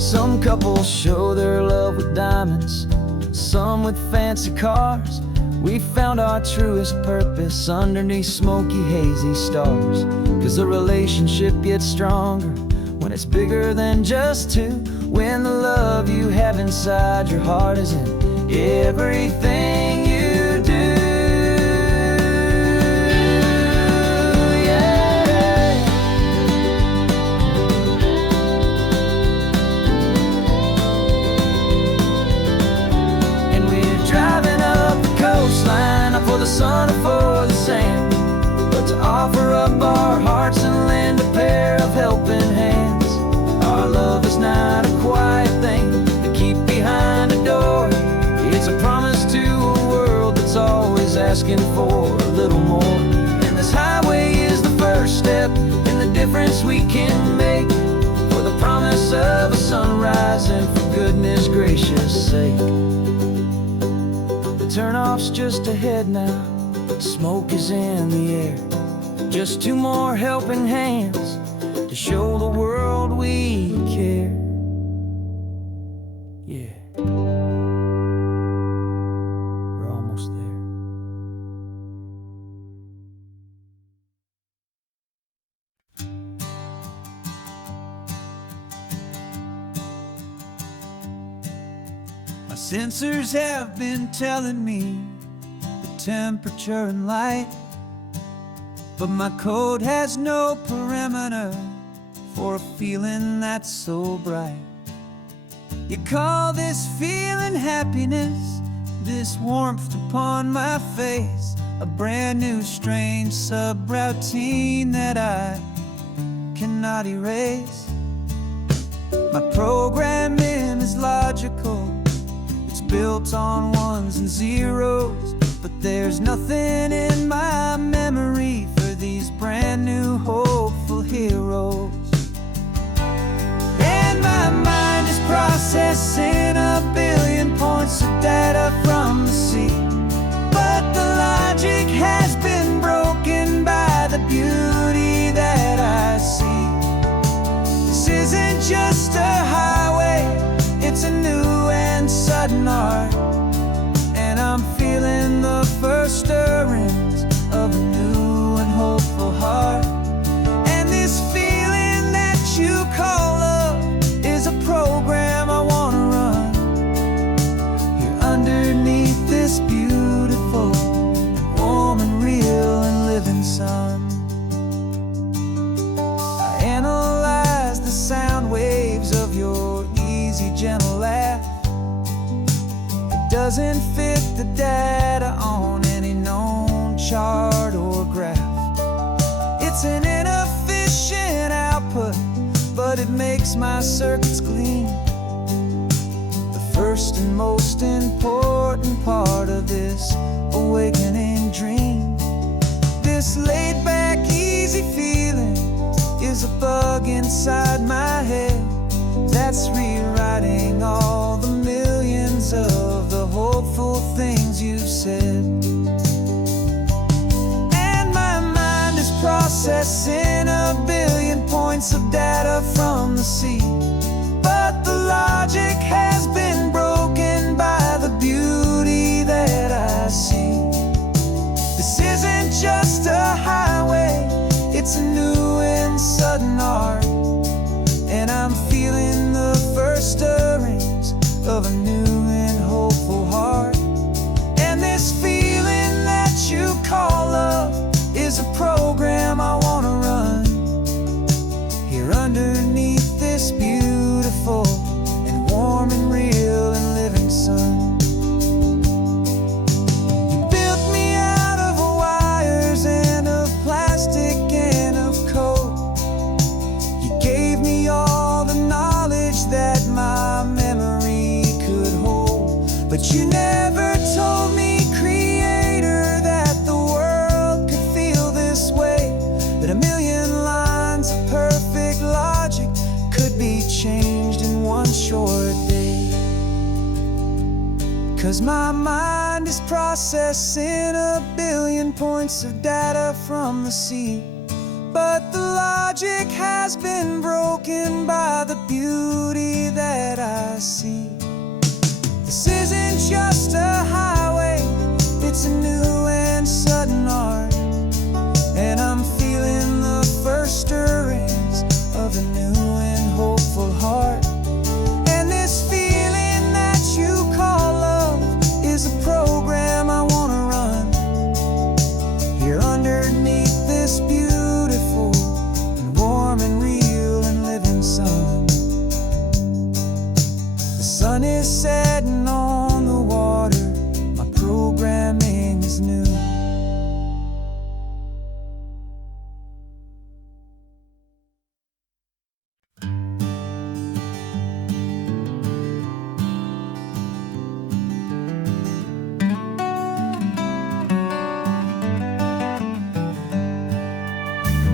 Some couples show their love with diamonds, some with fancy cars. We found our truest purpose underneath smoky, hazy stars. 'Cause the relationship gets stronger when it's bigger than just two, when the love you have inside your heart is in everything you do. Yeah. And we're driving up the coastline, not for the sun or for the sand, but to offer up our hearts and lend a pair of helping hands. Our love is not a quiet thing to keep behind a door. It's a promise to a world that's always asking for a little more. And this highway is the first step in the difference we can make, for the promise of a sunrise and for goodness gracious sake. The turnoff's just ahead now, smoke is in the air. Just two more helping hands to show the world we care. Yeah. We're almost there. My sensors have been telling me the temperature and light, but my code has no perimeter for a feeling that's so bright. You call this feeling happiness, this warmth upon my face, a brand new strange subroutine that I cannot erase. My programming is logical, it's built on ones and zeros, but there's nothing in my memory for these brand new hopeful heroes. And my mind is processing a billion points of data from the sea, but the logic has been broken by the beauty that I see. This isn't just a highway, it's a new and sudden art, and I'm feeling the first stirrings of a new and hopeful heart. And this feeling that you call love is a program I wanna run here underneath this beautiful, warm and real and living sun. I analyze the sound waves of your easy, gentle laugh. It doesn't fit the data on any known chart or graph. It's an inefficient output, but it makes my circuits gleam. The first and most important part of this awakening dream. This laid-back, easy feeling is a bug inside my head, that's rewriting all the millions of the hopeful things you've said. And my mind is processing a billion points of data from the sea, but the logic has been broken by the beauty that I see. This isn't just a highway, it's a new and sudden art, and I'm feeling the first stirrings of a new and hopeful heart. And this feeling that you call love is a program I want to run here underneath this beautiful and warm and real and living sun. You built me out of wires and of plastic and of code. You gave me all the knowledge that my memory could hold, but you never told me, Creator, that the world could feel this way, that a million lines of perfect logic could be changed in one short day. 'Cause my mind is processing a billion points of data from the sea, but the logic has been broken by the beauty that I see. This isn't just a highway, it's a new and sudden art, and I'm feeling the first stirrings of a new and hopeful heart. And this feeling that you call love is a program I want to run here underneath this beautiful and warm and real and living sun. The sun is setting on the water, my programming is new.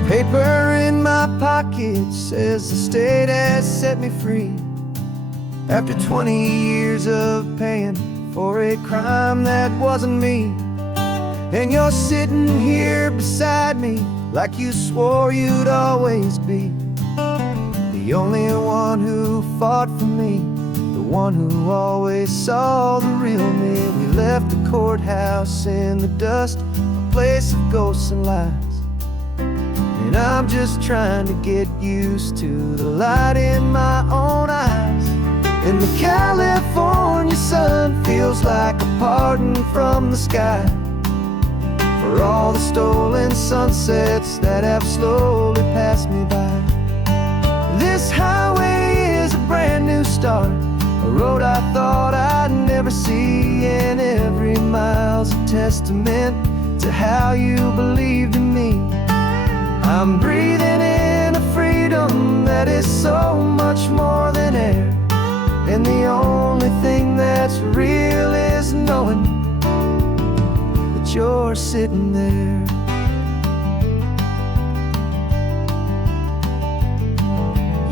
Paper in my pocket says the state has set me free after 20 years of paying for a crime that wasn't me. And you're sitting here beside me like you swore you'd always be the only one who fought for me, the one who always saw the real me. We left the courthouse in the dust, a place of ghosts and lies. And I'm just trying to get used to the light in my own eyes. And the California sun feels like a pardon from the sky for all the stolen sunsets that have slowly passed me by. This highway is a brand new start, a road I thought I'd never see, and every mile's a testament to how you believed in me. I'm breathing in a freedom that is so much more than air, and the only thing that's real is knowing that you're sitting there.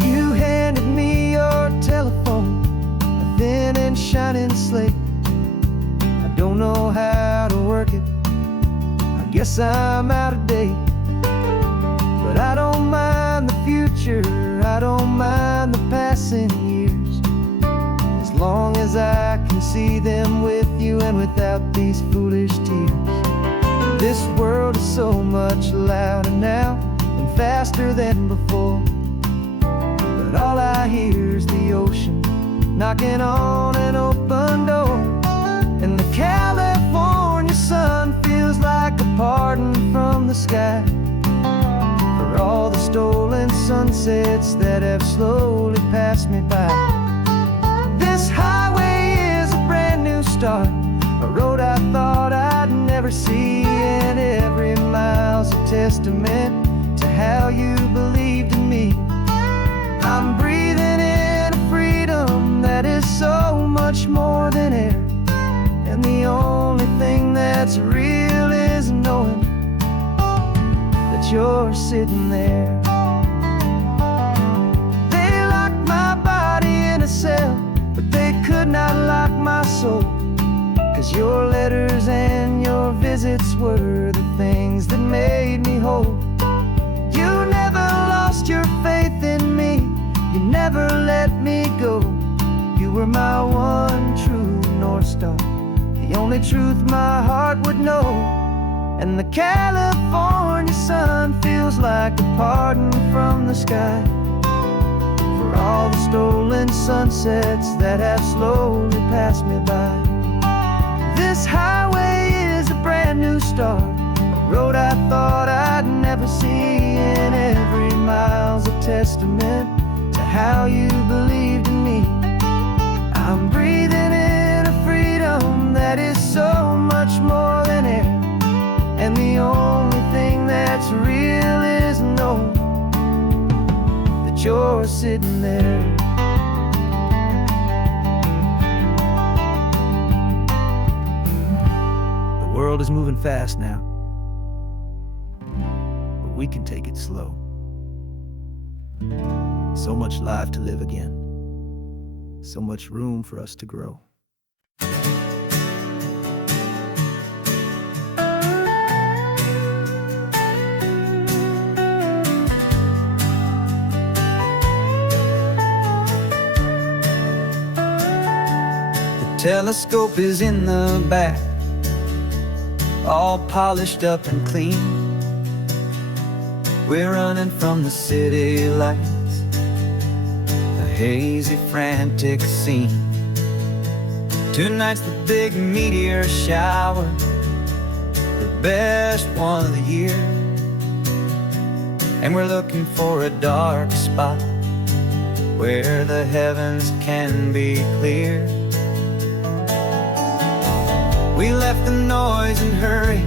You handed me your telephone, a thin and shining slate. I don't know how to work it, I guess I'm out of date. But I don't mind the future, I don't mind the passing years, as long as I can see them with you and without these foolish tears. This world is so much louder now and faster than before, but all I hear is the ocean knocking on an open door. And the California sun feels like a pardon from the sky for all the stolen sunsets that have slowly passed me by. This highway is a brand new start, a road I thought I'd never see, and every mile's a testament to how you believed in me. I'm breathing in a freedom that is so much more than air, and the only thing that's real is knowing that you're sitting there. They locked my body your letters and your visits were the things that made me whole. You never lost your faith in me, you never let me go. You were my one true North Star, the only truth my heart would know. And the California sun feels like a pardon from the sky for all the stolen sunsets that have slowly passed me by. This highway is a brand new start, a road I thought I'd never see, and every mile's a testament to how you believed in me. I'm breathing in a freedom that is so much more than air, and the only thing that's real is knowing that you're sitting there. The world is moving fast now, but we can take it slow. So much life to live again, so much room for us to grow. Telescope is in the back, all polished up and clean. We're running from the city lights, a hazy, frantic scene. Tonight's the big meteor shower, the best one of the year. And we're looking for a dark spot where the heavens can be clear. We left the noise and hurry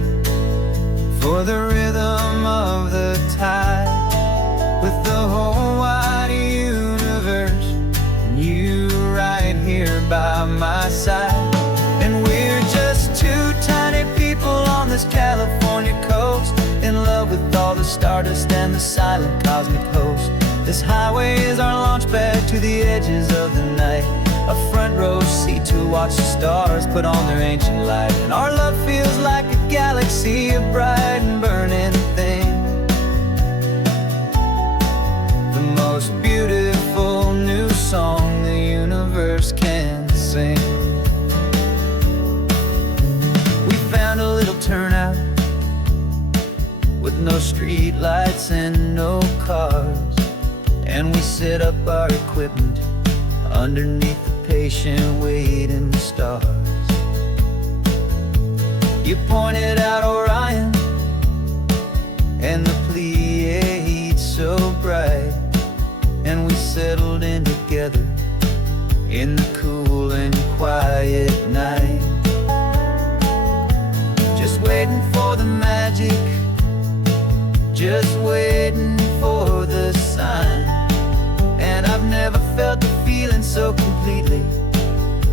for the rhythm of the tide, with the whole wide universe and you right here by my side. And we're just two tiny people on this California coast, in love with all the stardust and the silent cosmic host. This highway is our launch pad to the edges of the night, a front row seat to watch the stars put on their ancient light. And our love feels like a galaxy, a bright and burning thing, the most beautiful new song the universe can sing. We found a little turnout with no street lights and no cars, and we set up our equipment underneath the patient waiting stars. You pointed out Orion and the Pleiades so bright, and we settled in together in the cool and quiet night, just waiting for the magic, just waiting for the sign. And I've never felt the feeling so completely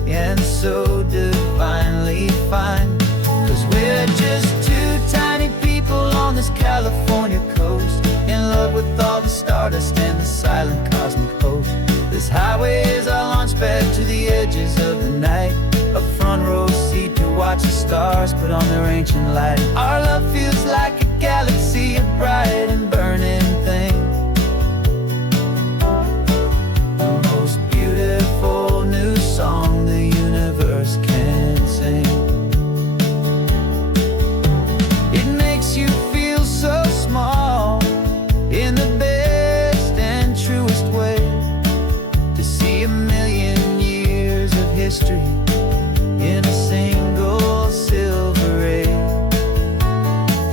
and so divinely fine, 'cause we're just two tiny people on this California coast, in love with all the stardust and the silent cosmic host. This highway is our launch pad to the edges of the night, a front row seat to watch the stars put on their ancient light. Our love feels like a galaxy, a bright and burning thing, song the universe can sing. It makes you feel so small in the best and truest way, to see a million years of history in a single silver ray.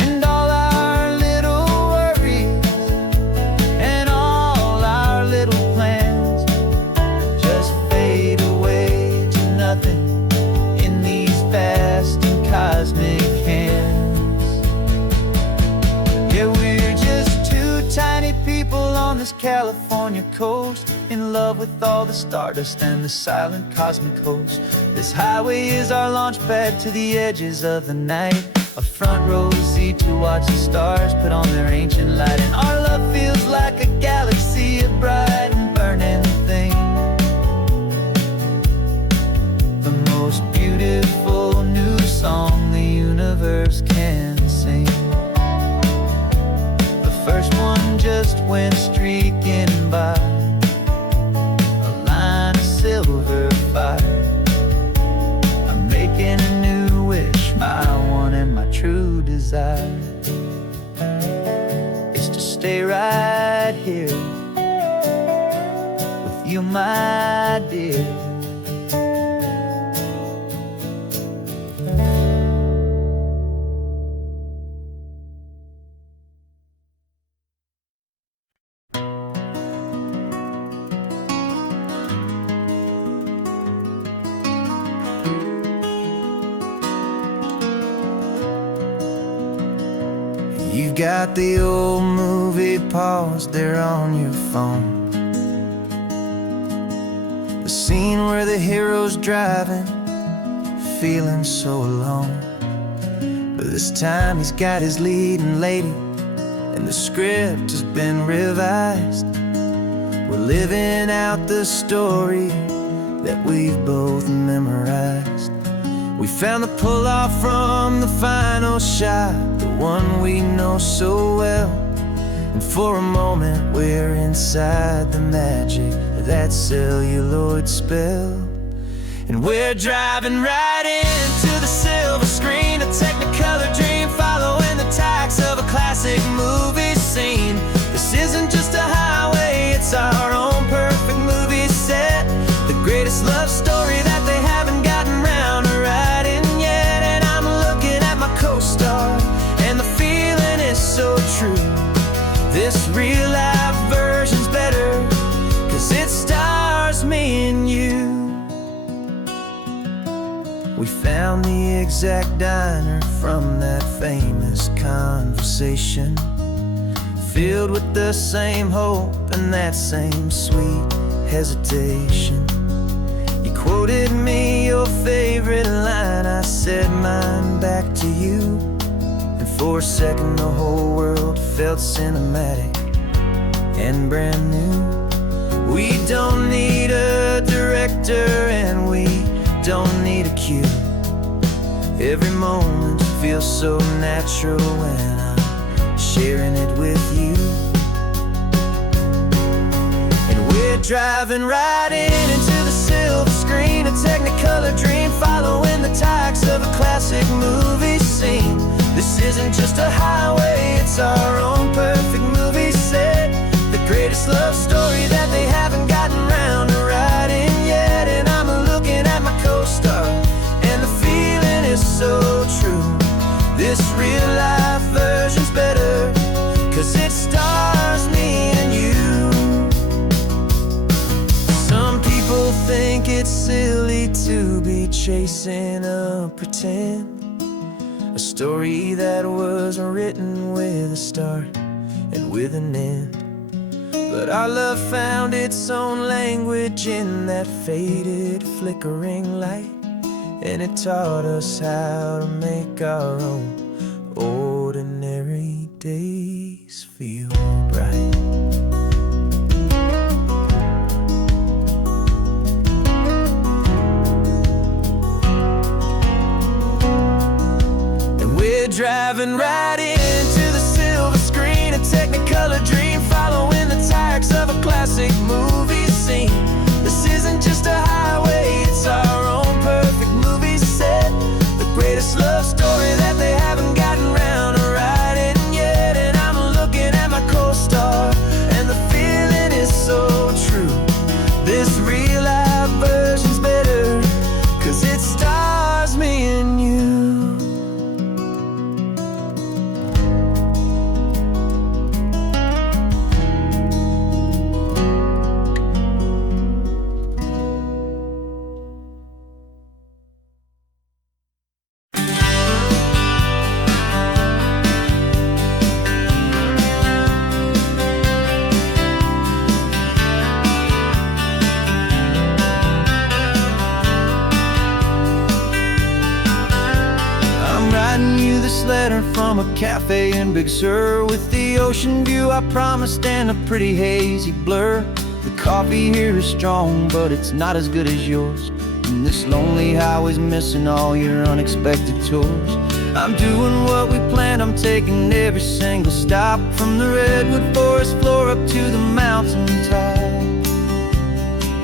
And all our little worries and all our little plans just fade away to nothing in these vast and cosmic hands. Yeah, we're just two tiny people on this California coast, in love with all the stardust and the silent cosmic host. This highway is our launch pad to the edges of the night, a front row seat to watch the stars put on their ancient light. And our love feels like a galaxy, a bright and burning thing, the most beautiful new first one just went streaking by, a line of silver fire. I'm making a new wish, my one and my true desire is to stay right here with you, my dear. You've got the old movie paused there on your phone, the scene where the hero's driving, feeling so alone. But this time he's got his leading lady, and the script has been revised. We're living out the story that we've both memorized. We found the pull-off from the final shot, the one we know so well. And for a moment we're inside the magic of that celluloid spell. And we're driving right into the silver screen, a technicolor dream following the tacks of a classic movie scene. This isn't just a highway, it's our own perfect movie set, the greatest love story that they haven't gotten round to writing yet. And I'm looking at my co-star, and the feeling is so true. This real life version's better, 'cause it stars me and you. We found the exact diner from that famous conversation, filled with the same hope and that same sweet hesitation. You quoted me your favorite line, I said mine back to you. And for a second the whole world felt cinematic and brand new. We don't need a director and we don't need a cue. Every moment feels so natural when I'm sharing it with you. And we're driving right into the silver screen, a technicolor dream following the tacks of a classic movie scene. This isn't just a highway, it's our own perfect movie set, the greatest love story that they haven't gotten round to writing yet. And I'm looking at my co-star, and the feeling is so true. This real life version's better, 'cause it stars me and you. Some people think it's silly to be chasing a pretend, a story that was written with a start and with an end. But our love found its own language in that faded, flickering light, and it taught us how to make our own ordinary days feel bright. And we're driving right into the silver screen, a technicolor dream following the tacks of a classic movie scene. This isn't just a highway, it's our own perfect movie set, the greatest love story that they haven't gotten round to writing yet. And I'm looking at my co-star, and the feeling is so true. This real life version's better, 'cause it stars me and you. Letter from a cafe in Big Sur, with the ocean view I promised and a pretty hazy blur. The coffee here is strong, but it's not as good as yours, and this lonely highway's missing all your unexpected tours. I'm doing what we planned, I'm taking every single stop, from the redwood forest floor up to the mountain top.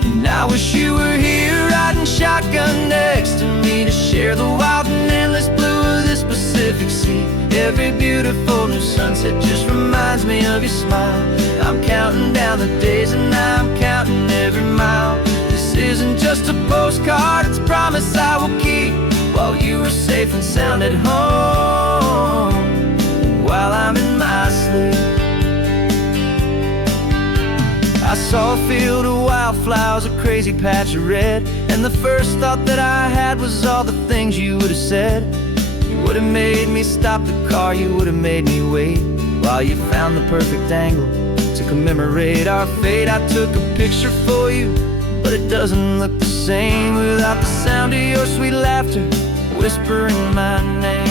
And I wish you were here riding shotgun next to me, to share the wild and endless blue of this Pacific Sea. Every beautiful new sunset just reminds me of your smile. I'm counting down the days and I'm counting every mile. This isn't just a postcard, it's a promise I will keep, while you are safe and sound at home, while I'm in my sleep. I saw a field of wildflowers, a crazy patch of red, and the first thought that I had was all the things you would have said. You would have made me stop the car, you would have made me wait, while you found the perfect angle to commemorate our fate. I took a picture for you, but it doesn't look the same without the sound of your sweet laughter whispering my name.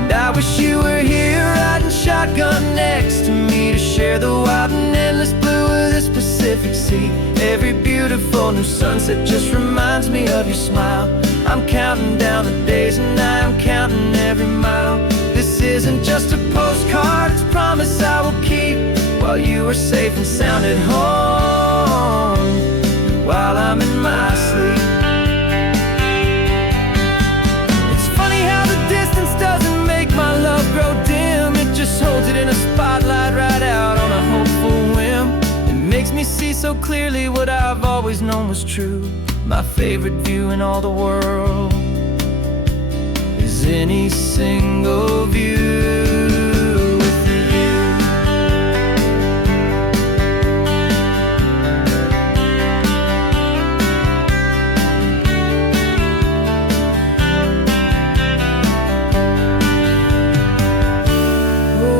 And I wish you were here riding shotgun next to me, to share the wild and endless blue of this Pacific Sea. Every beautiful new sunset just reminds me of your smile. I'm counting down the days and I'm counting every mile. This isn't just a postcard, it's a promise I will keep, while you are safe and sound at home, while I'm in my sleep. It's funny how the distance doesn't make my love grow dim. It just holds it in a spotlight right out on a hopeful whim. It makes me see so clearly what I've always known was true. My favorite view in all the world is any single view.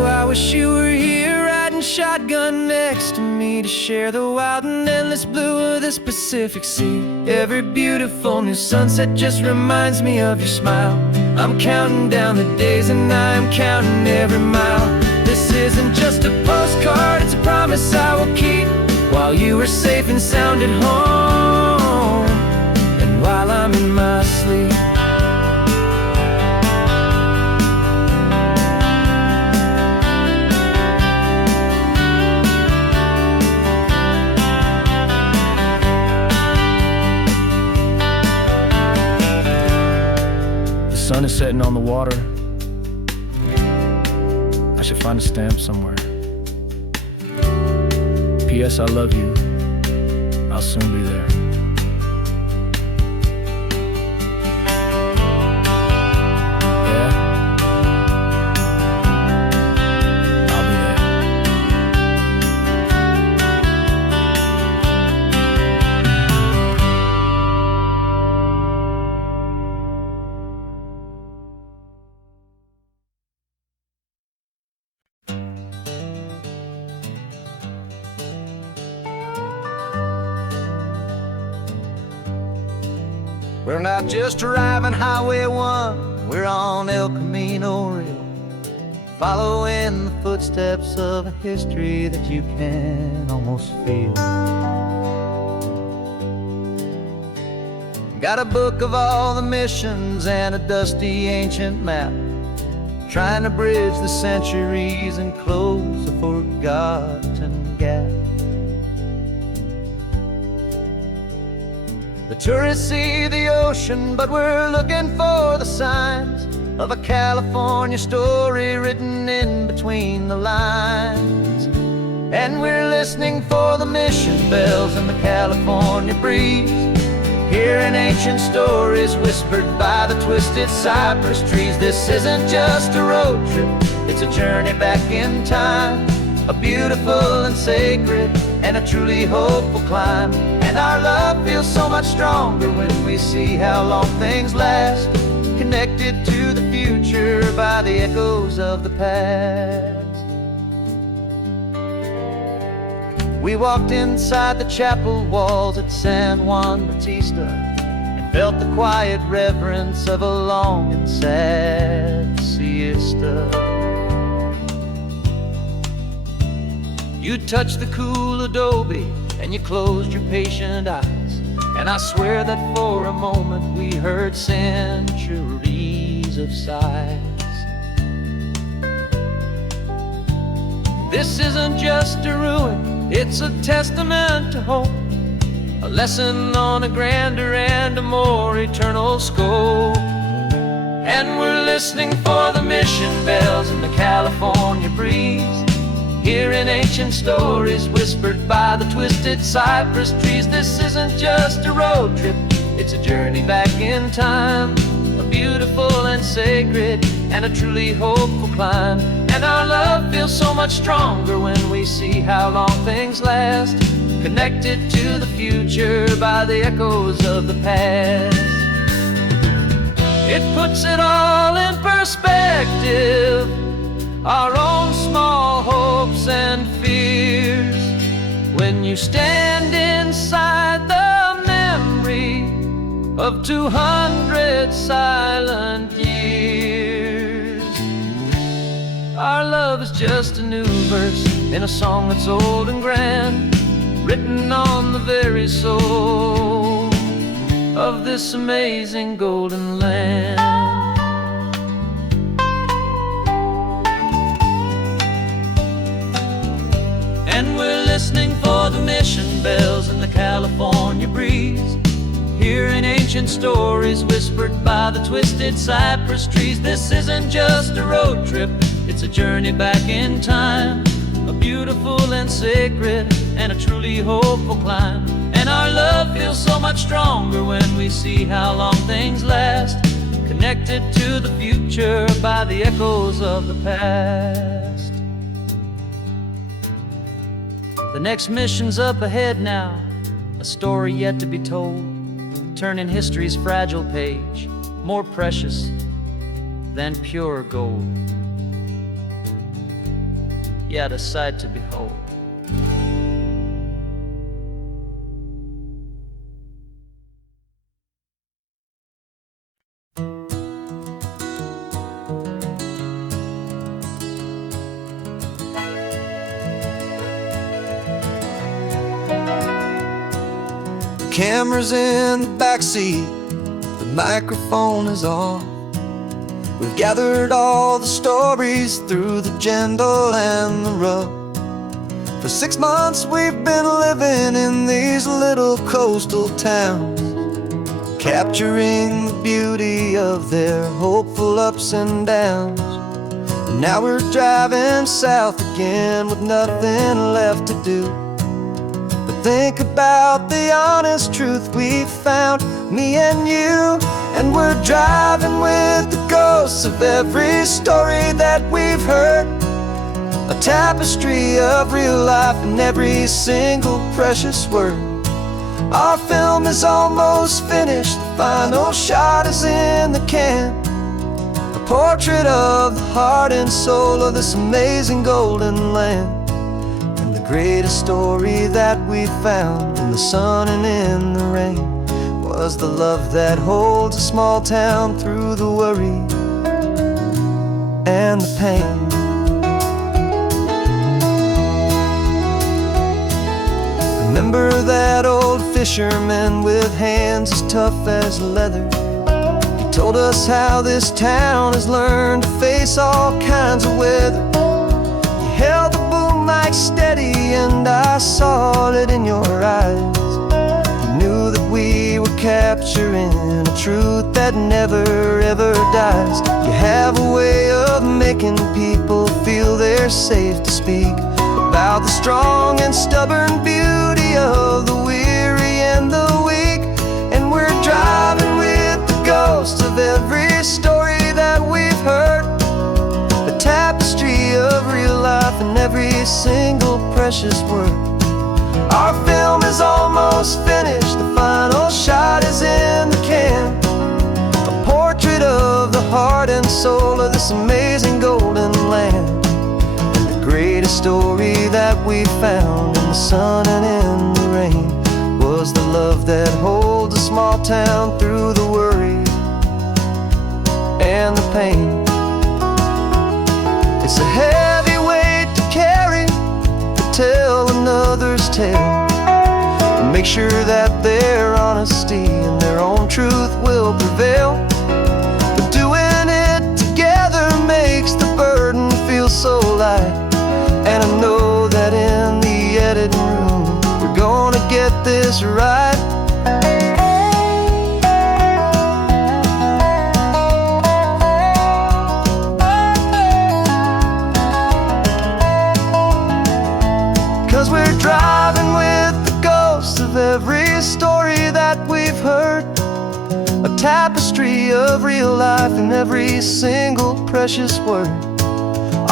I wish you were here riding shotgun next to me, to share the wild and endless blue of this Pacific Sea. Every beautiful new sunset just reminds me of your smile. I'm counting down the days and I'm counting every mile. This isn't just a postcard, it's a promise I will keep, while you are safe and sound at home, and while I'm in my sleep. The sun is setting on the water. I should find a stamp somewhere. P.S. I love you. I'll soon be there. Yeah? I'll be there. We're not just driving Highway 1, we're on El Camino Real, following the footsteps of a history that you can almost feel. Got a book of all the missions and a dusty ancient map, trying to bridge the centuries and close a forgotten gap. The tourists see the ocean, but we're looking for the signs of a California story written in between the lines. And we're listening for the mission bells in the California breeze, hearing ancient stories whispered by the twisted cypress trees. This isn't just a road trip, it's a journey back in time, a beautiful and sacred and a truly hopeful climb. And our love feels so much stronger when we see how long things last, connected to the future by the echoes of the past. We walked inside the chapel walls at San Juan Bautista and felt the quiet reverence of a long and sad siesta. You touched the cool adobe and you closed your patient eyes, and I swear that for a moment we heard centuries millions of sighs. This isn't just a ruin, it's a testament to hope, a lesson on a grander and a more eternal scope. And we're listening for the mission bells in the California breeze, hearing ancient stories whispered by the twisted cypress trees. This isn't just a road trip, it's a journey back in time, a beautiful and sacred and a truly hopeful climb. And our love feels so much stronger when we see how long things last, connected to the future by the echoes of the past. It puts it all in perspective, our own small hopes and fears, when you stand inside the memory of 200 silent years. Our love is just a new verse in a song that's old and grand, written on the very soul of this amazing golden land. And we're listening for the mission bells in the California breeze, hearing ancient stories whispered by the twisted cypress trees. This isn't just a road trip, it's a journey back in time, a beautiful and sacred and a truly hopeful climb. And our love feels so much stronger when we see how long things last, connected to the future by the echoes of the past. The next mission's up ahead now, a story yet to be told, turning history's fragile page more precious than pure gold. Yet a sight to behold. Camera's in the backseat, the microphone is on. We've gathered all the stories through the gentle and the rough. For 6 months we've been living in these little coastal towns, capturing the beauty of their hopeful ups and downs. And now we're driving south again with nothing left to do. Think about the honest truth we found, me and you. And we're driving with the ghosts of every story that we've heard, a tapestry of real life in every single precious word. Our film is almost finished, the final shot is in the can, a portrait of the heart and soul of this amazing golden land. The greatest story that we found in the sun and in the rain was the love that holds a small town through the worry and the pain. Remember that old fisherman with hands as tough as leather? He told us how this town has learned to face all kinds of weather. He held the boom mic steady and I saw it in your eyes. You knew that we were capturing a truth that never ever dies. You have a way of making people feel they're safe to speak about the strong and stubborn beauty of the weary and the weak. And we're driving with the ghosts of every story that we've heard, a tapestry of real life in every single precious word. Our film is almost finished, the final shot is in the can, a portrait of the heart and soul of this amazing golden land. And the greatest story that we found in the sun and in the rain was the love that holds a small town through the worry and the pain. It's a heavy weight to carry, to tell another's tale, and make sure that their honesty and their own truth will prevail. But doing it light. And I know that in the editing room we're gonna get this right. 'Cause we're driving with the ghosts of every story that we've heard, a tapestry of real life in every single precious word.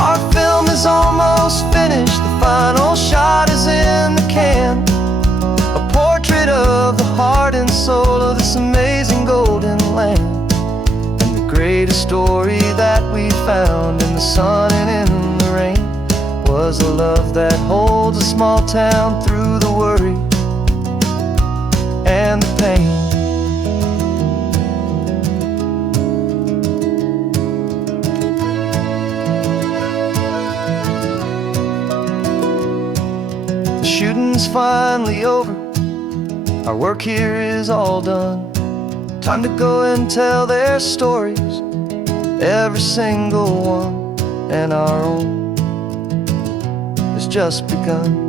Our film is almost finished, the final shot is in the can, a portrait of the heart and soul of this amazing golden land. And the greatest story that we found in the sun and in the rain was a love that holds a small town through the worry and the pain. The shooting's finally over, our work here is all done. Time to go and tell their stories, every single one, and our own has just begun.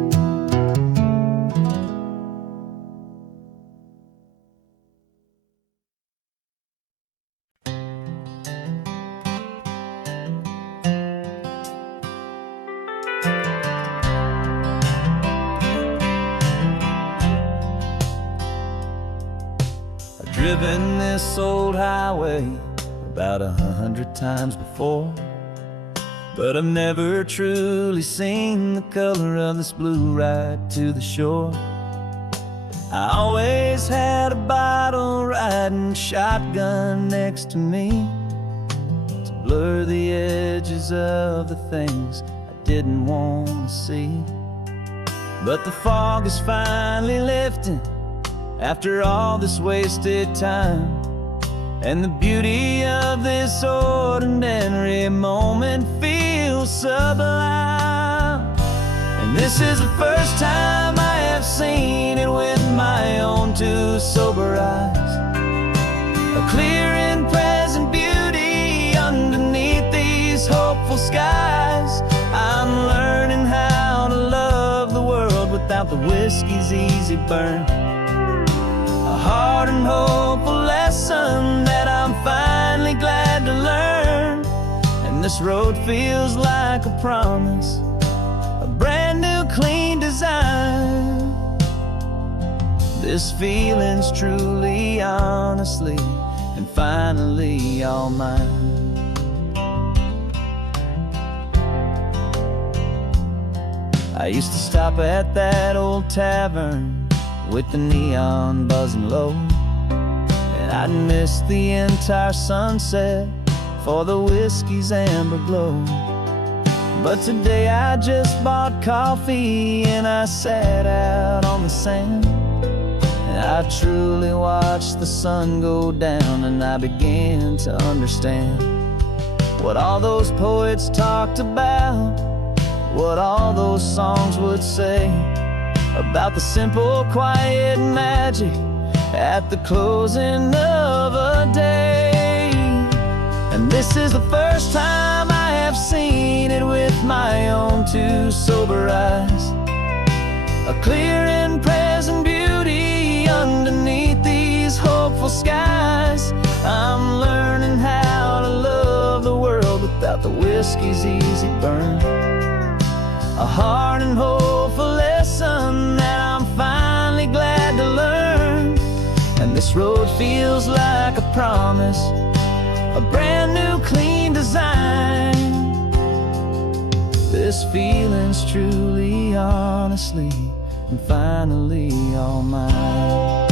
I've driven this old highway about 100 times before, but I've never truly seen the color of this blue right to the shore. I always had a bottle riding shotgun next to me to blur the edges of the things I didn't want to see. But the fog is finally lifting after all this wasted time, and the beauty of this ordinary moment feels sublime. And this is the first time I have seen it with my own two sober eyes, a clear and present beauty underneath these hopeful skies. I'm learning how to love the world without the whiskey's easy burn, a hard and hopeful lesson that I'm finally glad to learn. And this road feels like a promise, a brand new clean design. This feeling's truly, honestly, and finally all mine. I used to stop at that old tavern with the neon buzzing low, and I'd miss the entire sunset for the whiskey's amber glow. But today I just bought coffee and I sat out on the sand, and I truly watched the sun go down, and I began to understand what all those poets talked about, what all those songs would say about the simple, quiet magic at the closing of a day. And this is the first time I have seen it with my own two sober eyes, a clear and present beauty underneath these hopeful skies. I'm learning how to love the world without the whiskey's easy burn, a hard and hopeful lesson that I'm finally glad to learn. And this road feels like a promise, a brand new clean design. This feeling's truly, honestly, and finally all mine.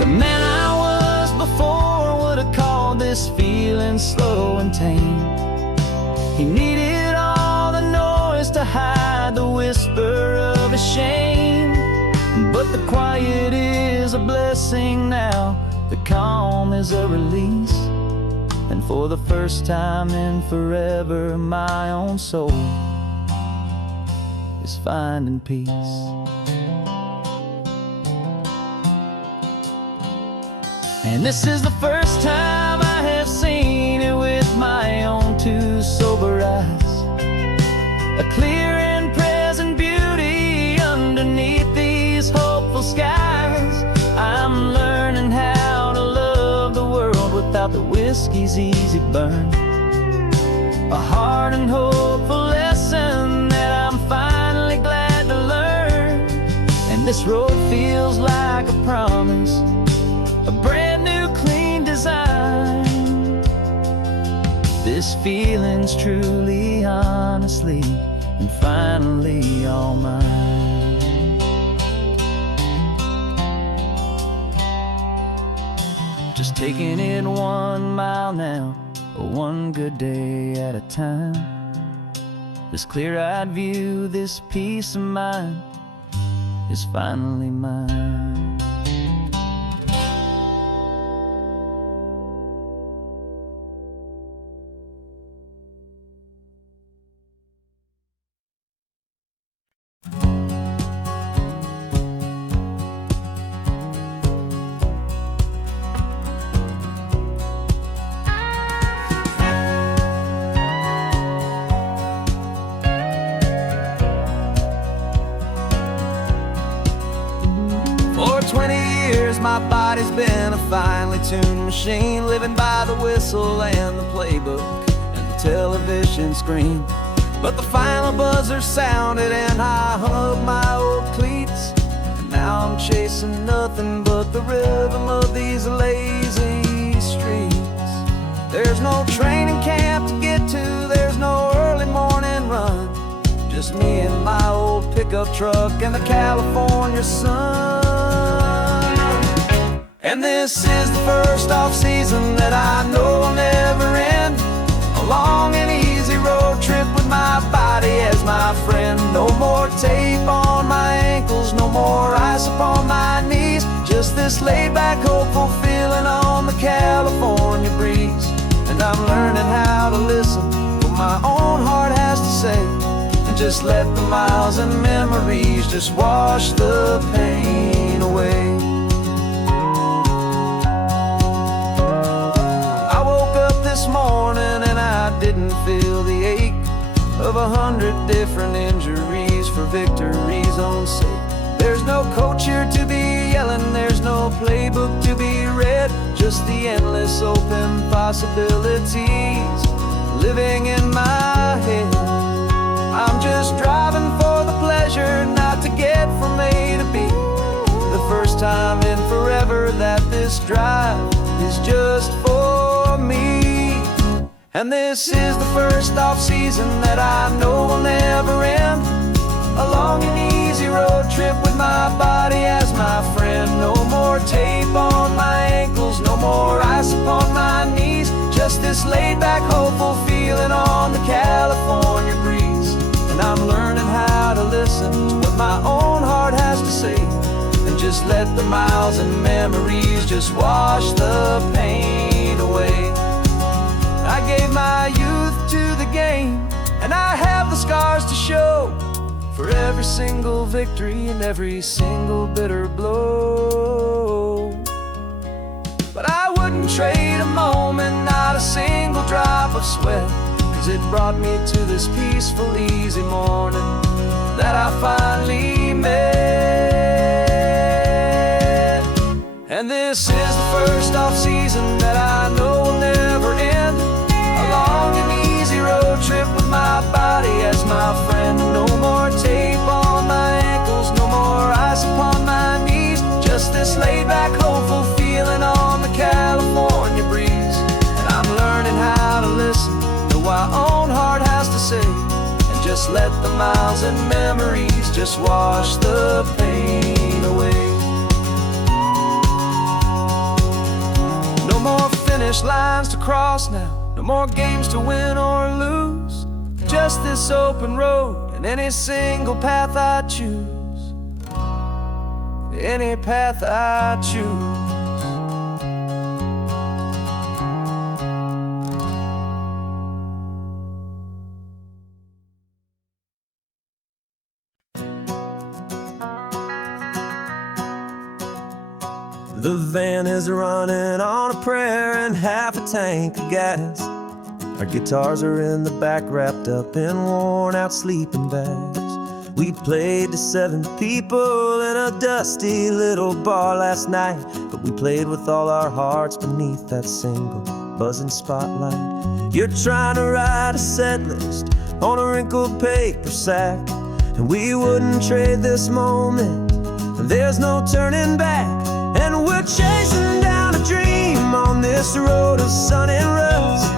The man I was before would have called this feeling slow and tame. He needed all the noise to hide the whisper of a shame. But the quiet is a blessing now, the calm is a release, and for the first time in forever my own soul is finding peace. And this is the first time I have seen it with my own two sober eyes, clear and present beauty underneath these hopeful skies. I'm learning how to love the world without the whiskey's easy burn. A hard and hopeful lesson that I'm finally glad to learn. And this road feels like a promise, a brand new clean design. This feeling's truly, honestly, and finally all mine. Just taking it 1 mile now, one good day at a time. This clear-eyed view, this peace of mind is finally mine. For 20 years my body's been a finely tuned machine, living by the whistle and the playbook and the television screen. But the final buzzer sounded and I hung up my old cleats, and now I'm chasing nothing but the rhythm of these lazy streets. There's no training camp to get to, there's no early morning run, just me and my old pickup truck and the California sun. And this is the first off-season that I know will never end. A long and easy road trip with my body as my friend. No more tape on my ankles, no more ice upon my knees, just this laid-back, hopeful feeling on the California breeze. And I'm learning how to listen to what my own heart has to say, and just let the miles and memories just wash the pain away. This morning and I didn't feel the ache of 100 different injuries for victory's own sake. There's no coach here to be yelling, there's no playbook to be read, just the endless open possibilities living in my head. I'm just driving for the pleasure, not to get from A to B. The first time in forever that this drive is just for me. And this is the first off-season that I know will never end. A long and easy road trip with my body as my friend. No more tape on my ankles, no more ice upon my knees, just this laid-back, hopeful feeling on the California breeze. And I'm learning how to listen to what my own heart has to say, and just let the miles and memories just wash the pain away. I gave my youth to the game, and I have the scars to show for every single victory and every single bitter blow. But I wouldn't trade a moment, not a single drop of sweat, 'cause it brought me to this peaceful, easy morning that I finally met. And this is the first off-season that I know will never end. A long and easy road trip with my body as my friend. No more tape on my ankles, no more ice upon my knees, just this laid-back, hopeful feeling on the California breeze. And I'm learning how to listen to what my own heart has to say, and just let the miles and memories just wash the pain away. No more finish lines to cross now, no more games to win or lose, just this open road and any single path I choose, any path I choose. The van is running on a prayer and half a tank of gas. Our guitars are in the back, wrapped up in worn-out sleeping bags. We played to 7 people in a dusty little bar last night, but we played with all our hearts beneath that single buzzing spotlight. You're trying to write a set list on a wrinkled paper sack, and we wouldn't trade this moment, and there's no turning back. And we're chasing down a dream on this road of sun and rust,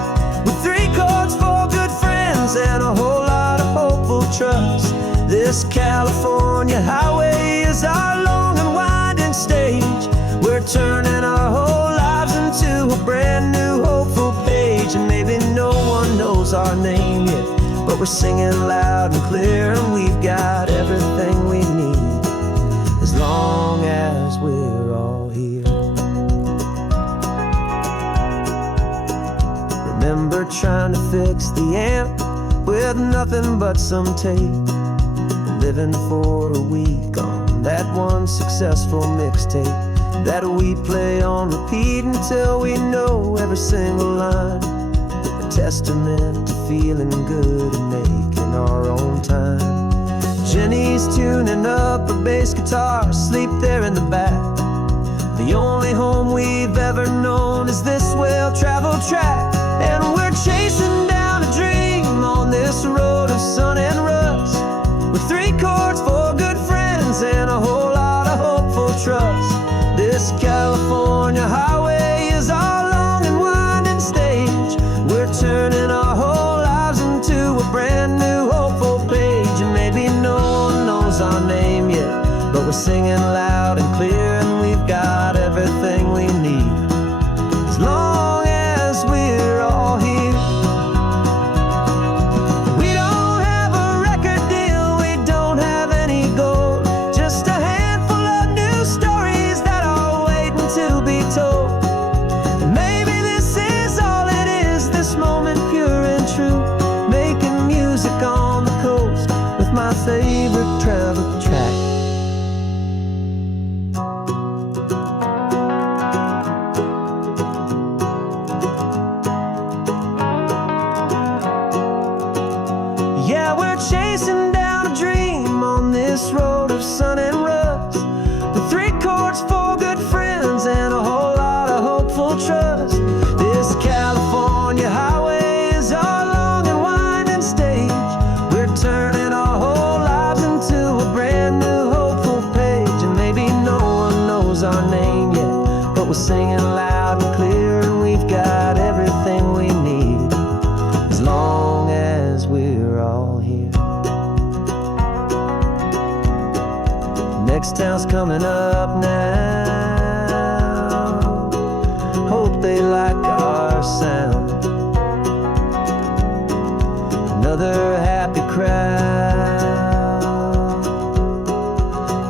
with 3 chords, 4 good friends, and a whole lot of hopeful trust. This California highway is our long and winding stage. We're turning our whole lives into a brand new hopeful page. And maybe no one knows our name yet, but we're singing loud and clear, and we've got everything we need, as long as we're all here. Remember trying to fix the amp with nothing but some tape, living for a week on that one successful mixtape that we play on repeat until we know every single line. A testament to feeling good and making our own time. Jenny's tuning up her bass guitar, asleep there in the back. The only home we've ever known is this well-traveled track. And we're chasing down a dream on this road of sun and rust, with 3 chords, 4 good friends, and a whole lot of hopeful trust. This California highway is our long and winding stage. We're turning our whole lives into a brand new hopeful page. And maybe no one knows our name yet, but we're singing loud and clear, and we've got everything we need, as long as we're all here. We don't have a record deal, we don't have any gold, just a handful of new stories that are waiting to be told. And maybe this is all it is, this moment pure and true, making music on the coast with my favorite travel track. Yeah, we're chasing down a dream on this road of sun and rust, with 3 chords, 4 good friends, and a whole lot of hopeful trust. This California highway is our long and winding stage. We're turning our whole lives into a brand new hopeful page. And maybe no one knows our name yet, but we're singing loud and clear, and we've got everything we need, as long as we're all here. Next town's coming up now, hope they like our sound. Another happy crowd,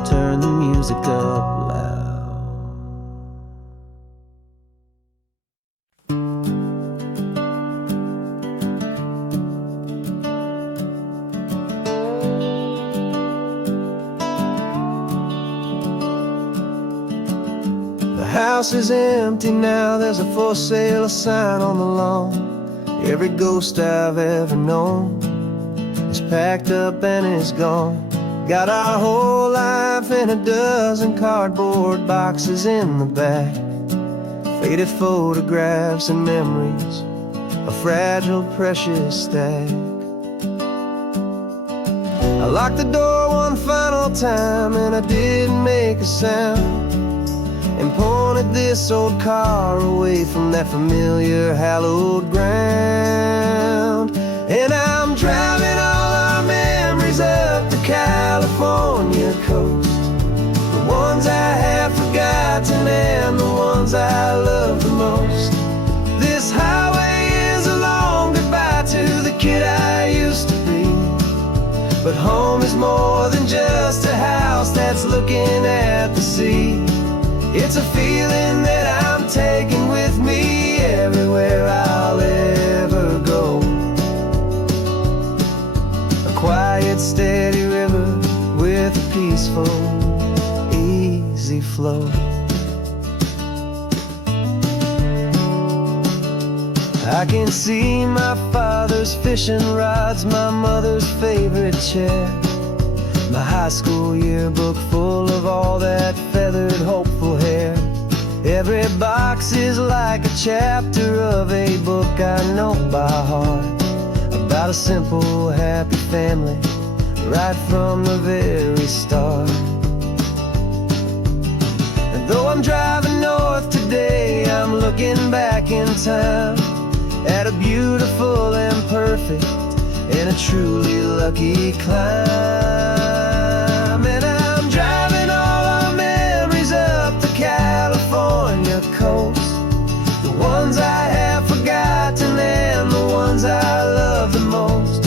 turn the music up loud. The house is empty now, there's a for sale sign on the lawn. Every ghost I've ever known is packed up and is gone. Got our whole life in a dozen cardboard boxes in the back, faded photographs and memories, a fragile, precious stack. I locked the door one final time and I didn't make a sound, and pointed this old car away from that familiar hallowed ground. And I'm driving all our memories up the California coast, the ones I have forgotten and the ones I love the most. This highway is a long goodbye to the kid I used to be, but home is more than just a house that's looking at the sea. It's a feeling that I'm taking with me everywhere I'll ever go. A quiet, steady river with a peaceful, easy flow. I can see my father's fishing rods, my mother's favorite chair, my high school yearbook full of all that feathered, hopeful hair. Every box is like a chapter of a book I know by heart, about a simple, happy family, right from the very start. And though I'm driving north today, I'm looking back in time at a beautiful and perfect and a truly lucky climb. And I'm driving all our memories up the California coast, the ones I have forgotten and the ones I love the most.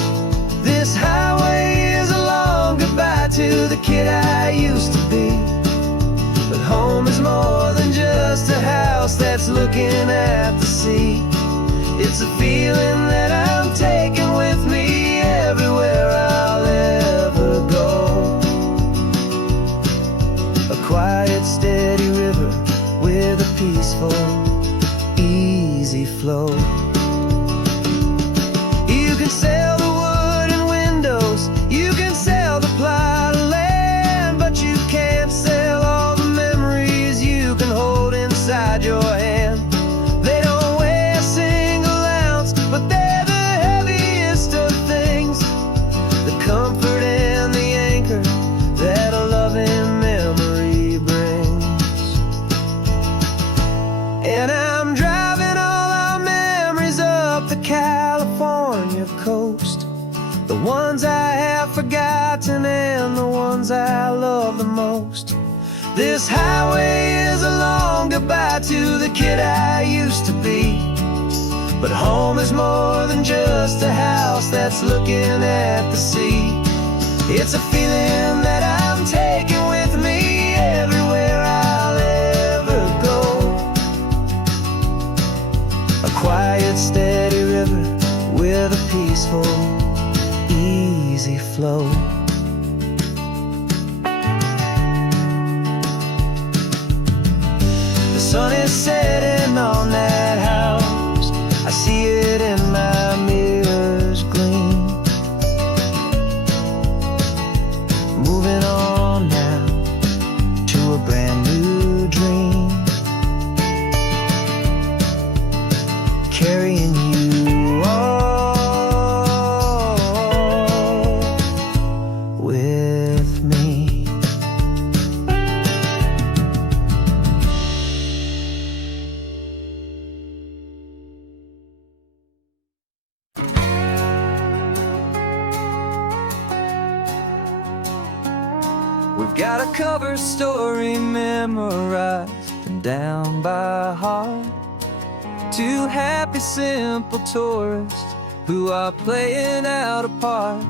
This highway is a long goodbye to the kid I used to be, but home is more than just a house that's looking at the sea. It's a feeling that I'm taking with me everywhere I'll ever go. A quiet, steady river with a peaceful, easy flow. You can sail the wooden windows, you can sail the plot of land, but you can't sail all the memories you can hold inside your hand. They don't weigh a single ounce, but they're the heaviest of things, the comfort and the anchor that a loving memory brings. And I'm driving all our memories up the California coast, the ones I have forgotten and the ones I love the most. This highway is a long goodbye to the kid I used to be, but home is more than just a house that's looking at the sea. It's a feeling that I'm taking with me everywhere I'll ever go. A quiet, steady river with a peaceful, easy flow. The sun is setting on that house, I see it in my mirror's gleam. Moving on now to a brand new dream, carrying you all with me. We've got a cover story memorized and down by heart, two happy, simple tourists who are playing out a part.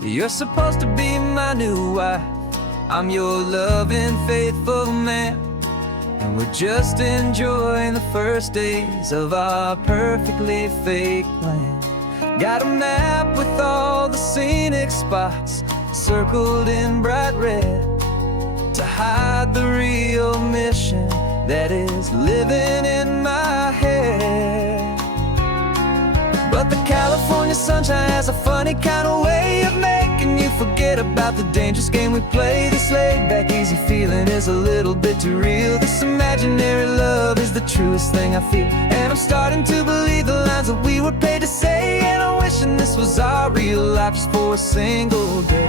You're supposed to be my new wife, I'm your loving, faithful man, and we're just enjoying the first days of our perfectly fake plan. Got a map with all the scenic spots circled in bright red to hide the real mission that is living in my head. But the California sunshine has a funny kind of way of making you forget about the dangerous game we play. This laid-back, easy feeling is a little bit too real. This imaginary love is the truest thing I feel, and I'm starting to believe the lines that we were paid to say. And I'm wishing this was our real life just for a single day.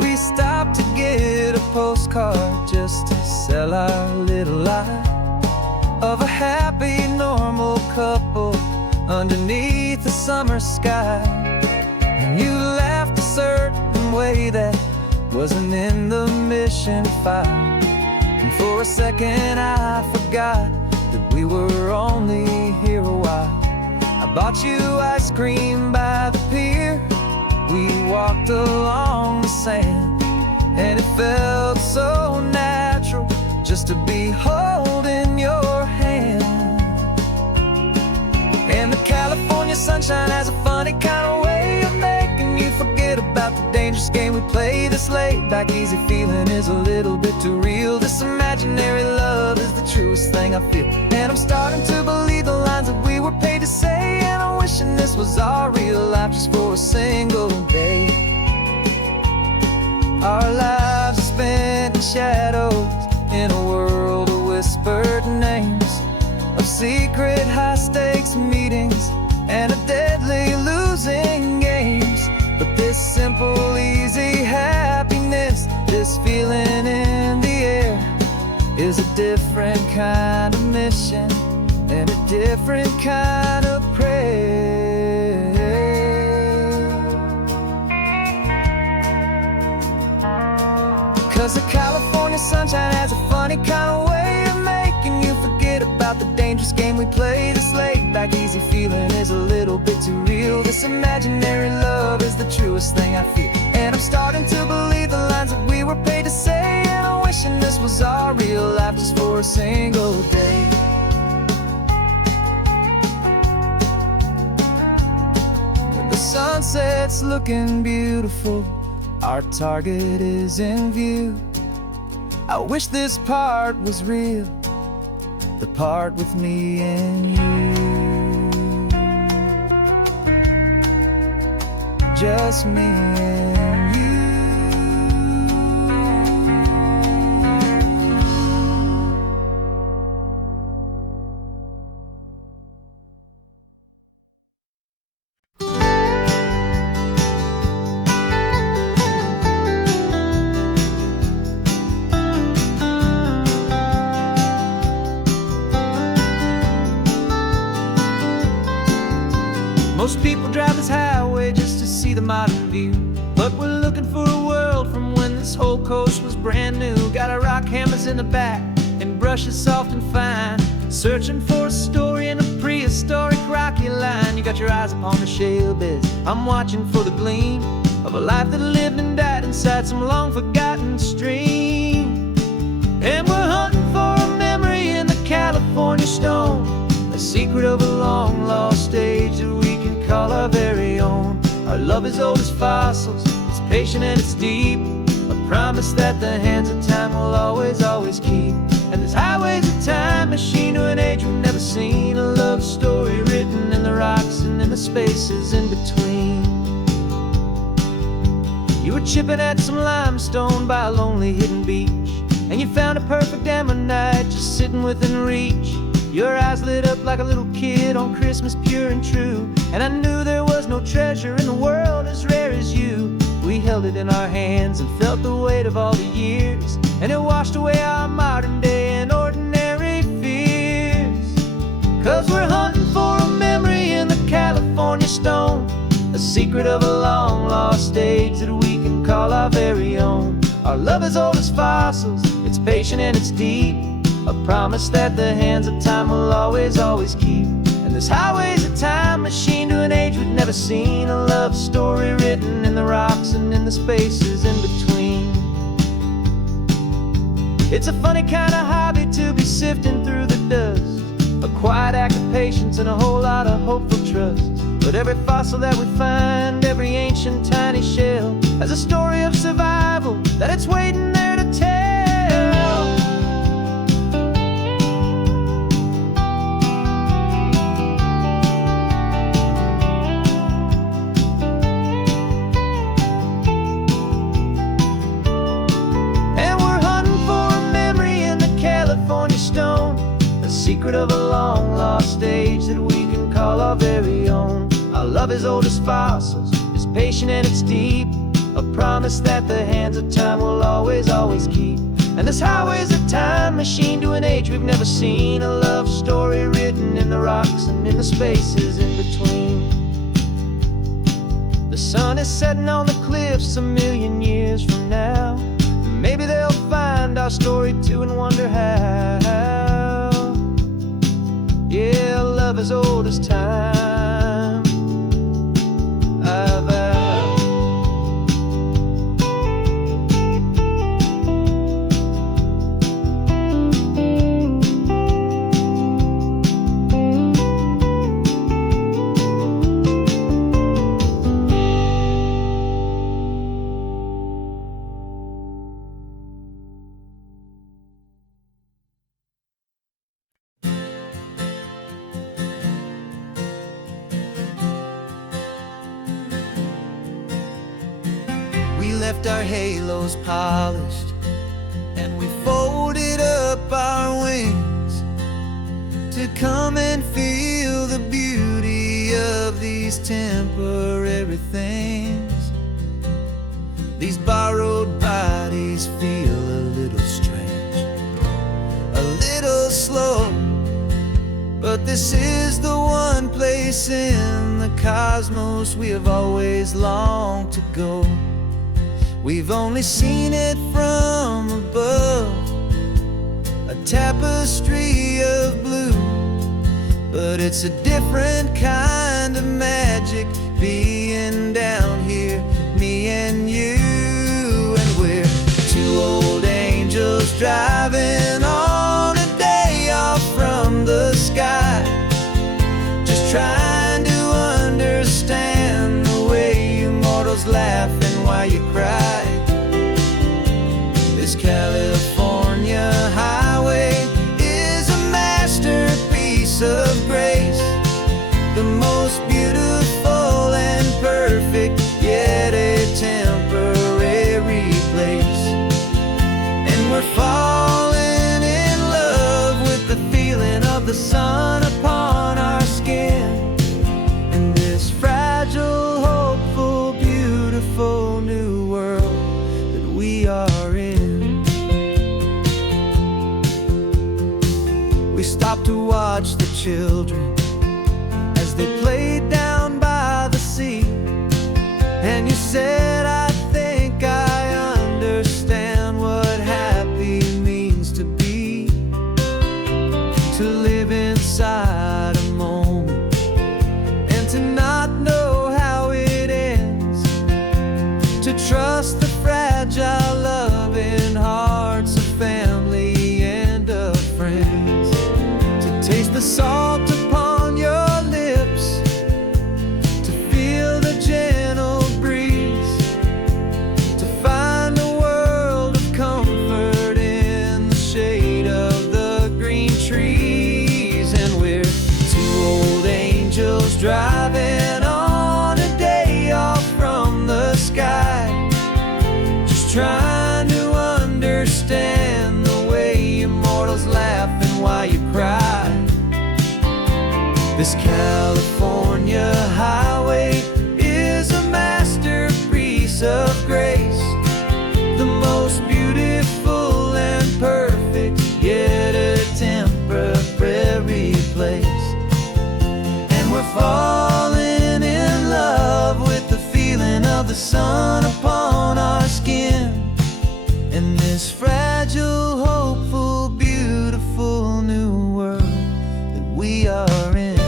We stopped to get a postcard just to sell our little lie of a happy, normal couple underneath the summer sky. And you laughed a certain way that wasn't in the mission file, and for a second I forgot that we were only here a while. I bought you ice cream by the pier, we walked along the sand, and it felt so natural just to be holding your hand. And the California sunshine has a funny kind of way of making you forget about the dangerous game we play. This laid back, easy feeling is a little bit too real. This imaginary love is the truest thing I feel. And I'm starting to believe the lines that we were paid to say. And I'm wishing this was our real life just for a single day. Our lives are spent in shadows, in a world of whispered names, of secret high-stakes meetings, and of deadly losing games. But this simple, easy happiness, this feeling in the air, is a different kind of mission and a different kind of prayer. 'Cause the California sunshine has a funny kind of way of making you forget about the dangerous game we play. This laid back easy feeling is a little bit too real. This imaginary love is the truest thing I feel. And I'm starting to believe the lines that we were paid to say. And I'm wishing this was our real life just for a single day. When the sunset's looking beautiful, our target is in view. I wish this part was real, the part with me and you. Just me and you. Most people drive this highway just to see the modern view, but we're looking for a world from when this whole coast was brand new. Got our rock hammers in the back and brushes soft and fine, searching for a story in a prehistoric rocky line. You got your eyes upon the shale beds, I'm watching for the gleam of a life that lived and died inside some long forgotten stream. And we're hunting for a memory in the California stone, a secret of a long lost age that we can call our very own. Our love is old as fossils, it's patient and it's deep, a promise that the hands of time will always, always keep. And this highway's a time machine to an age we've never seen, a love story written in the rocks and in the spaces in between. You were chipping at some limestone by a lonely hidden beach, and you found a perfect ammonite just sitting within reach. Your eyes lit up like a little kid on Christmas, pure and true. And I knew there was no treasure in the world as rare as you. We held it in our hands and felt the weight of all the years, and it washed away our modern day and ordinary fears. 'Cause we're hunting for a memory in the California stone, a secret of a long lost age that we can call our very own. Our love is old as fossils, it's patient and it's deep, a promise that the hands of time will always, always keep. And this highway's a time machine to an age we've never seen, a love story written in the rocks and in the spaces in between. It's a funny kind of hobby to be sifting through the dust, a quiet act of patience and a whole lot of hopeful trust. But every fossil that we find, every ancient tiny shell, has a story of survival that it's waiting there to tell. Secret of a long lost age that we can call our very own. Our love is old as fossils, it's patient and it's deep, a promise that the hands of time will always, always keep. And this highway's a time machine to an age we've never seen, a love story written in the rocks and in the spaces in between. The sun is setting on the cliffs a million years from now. Maybe they'll find our story too and wonder how. Yeah, love is old as time, I vow. left our halos polished, and we folded up our wings to come and feel the beauty of these temporary things. These borrowed bodies feel a little strange, a little slow, but this is the one place in the cosmos we have always longed to go. We've only seen it from above, a tapestry of blue, but it's a different kind of magic being down here, me and you. And we're two old angels driving on a day off from the sky, just trying to understand the way you mortals laugh and why you cry. This California highway is a masterpiece of grace, the most beautiful and perfect, yet a temporary place. And we're falling in love with the feeling of the sun upon our skin, in this fragile, hopeful, beautiful new world that we are in. We stopped to watch the children as they played down by the sea, and you said, I think I understand what happy means to be, to live inside a moment and to not know how it ends, to trust the fragile loving hearts of family and of friends, to taste the salt upon your lips, to feel the gentle breeze, to find a world of comfort in the shade of the green trees. And we're two old angels driving on a day off from the sky, just trying to understand the way you mortals laugh and why you cry. This California highway is a masterpiece of grace, the most beautiful and perfect, yet a temporary place. And we're falling in love with the feeling of the sun upon our skin, in this fragile, hopeful, beautiful new world that we are in.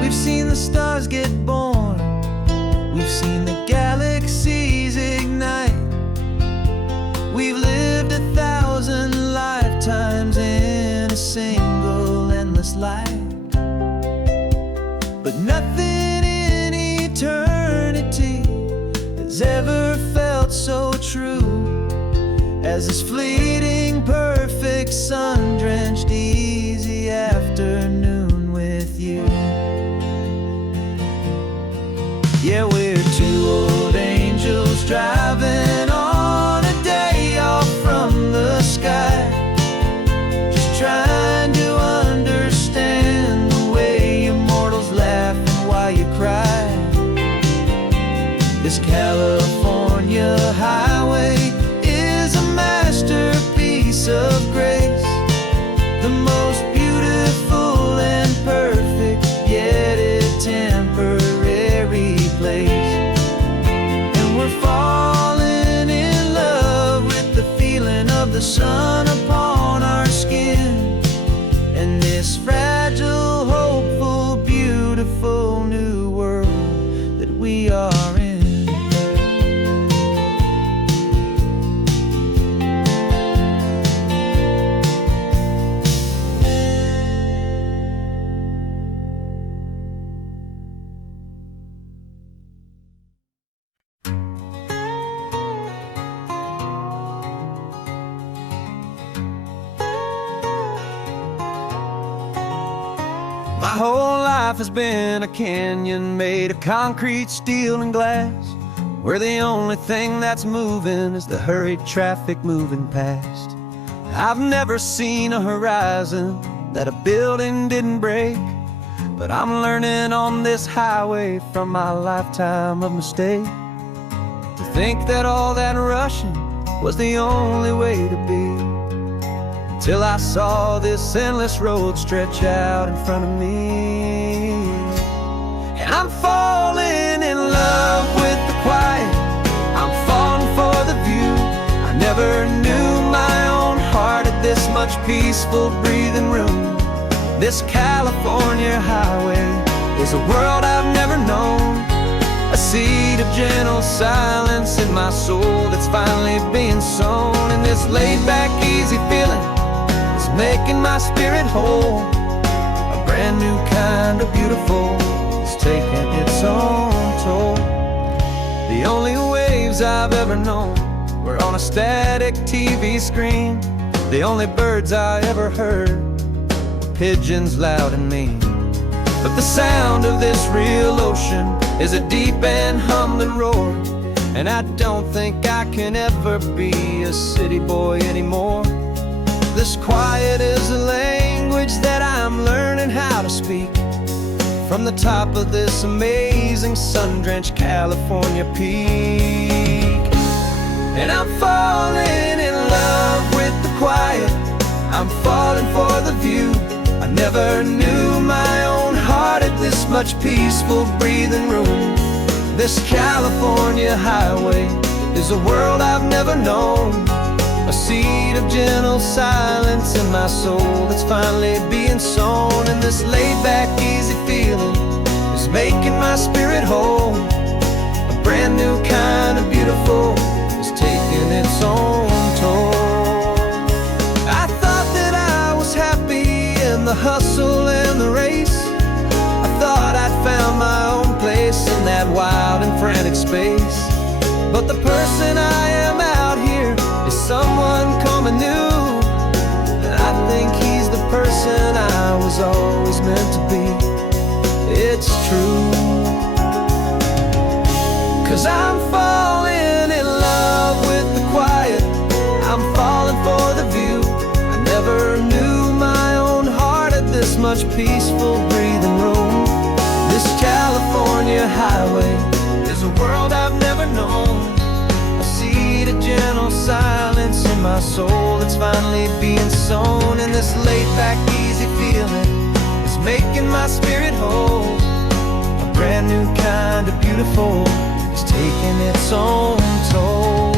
We've seen the stars get born, we've seen the galaxies ignite, we've lived 1,000 lifetimes in a single endless life, but nothing in eternity has ever felt so true as this fleeting, perfect, sun-drenched, easy afternoon with you. Yeah, we're two old angels driving on a day off from the sky, just trying to understand the way you mortals laugh and why you cry. This California highway is a masterpiece of grace, the most beautiful and perfect, yet a temporary place. And we're falling in love with the feeling of the sun upon our skin, and this fragile, hopeful, beautiful new world that we are in. My whole life has been a canyon made of concrete, steel, and glass, where the only thing that's moving is the hurried traffic moving past. I've never seen a horizon that a building didn't break, but I'm learning on this highway from my lifetime of mistakes. To think that all that rushing was the only way to be, till I saw this endless road stretch out in front of me. And I'm falling in love with the quiet, I'm falling for the view. I never knew my own heart had this much peaceful breathing room. This California highway is a world I've never known, a seed of gentle silence in my soul that's finally being sown. And this laid-back, easy feeling is making my spirit whole. A brand new kind of beautiful is taking its own toll. The only waves I've ever known were on a static TV screen. The only birds I ever heard were pigeons loud and mean. But the sound of this real ocean is a deep and humbling roar, and I don't think I can ever be a city boy anymore. This quiet is a language that I'm learning how to speak, from the top of this amazing sun-drenched California peak. And I'm falling in love with the quiet, I'm falling for the view. I never knew my own heart had this much peaceful breathing room. This California highway is a world I've never known, a seed of gentle silence in my soul that's finally being sown. And this laid-back, easy feeling is making my spirit whole. A brand new kind of beautiful is taking its own toll. I thought that I was happy in the hustle and the race. I thought I'd found my own place in that wild and frantic space. But the person I am out here is someone coming new, and I think he's the person I was always meant to be. It's true, 'cause I'm falling in love with the quiet, I'm falling for the view. I never knew my own heart had this much peaceful breathing room. This California highway is a world I've never known, a seed of gentle silence in my soul that's finally being sown. And this laid-back, easy feeling is making my spirit whole. A brand new kind of beautiful is taking its own toll.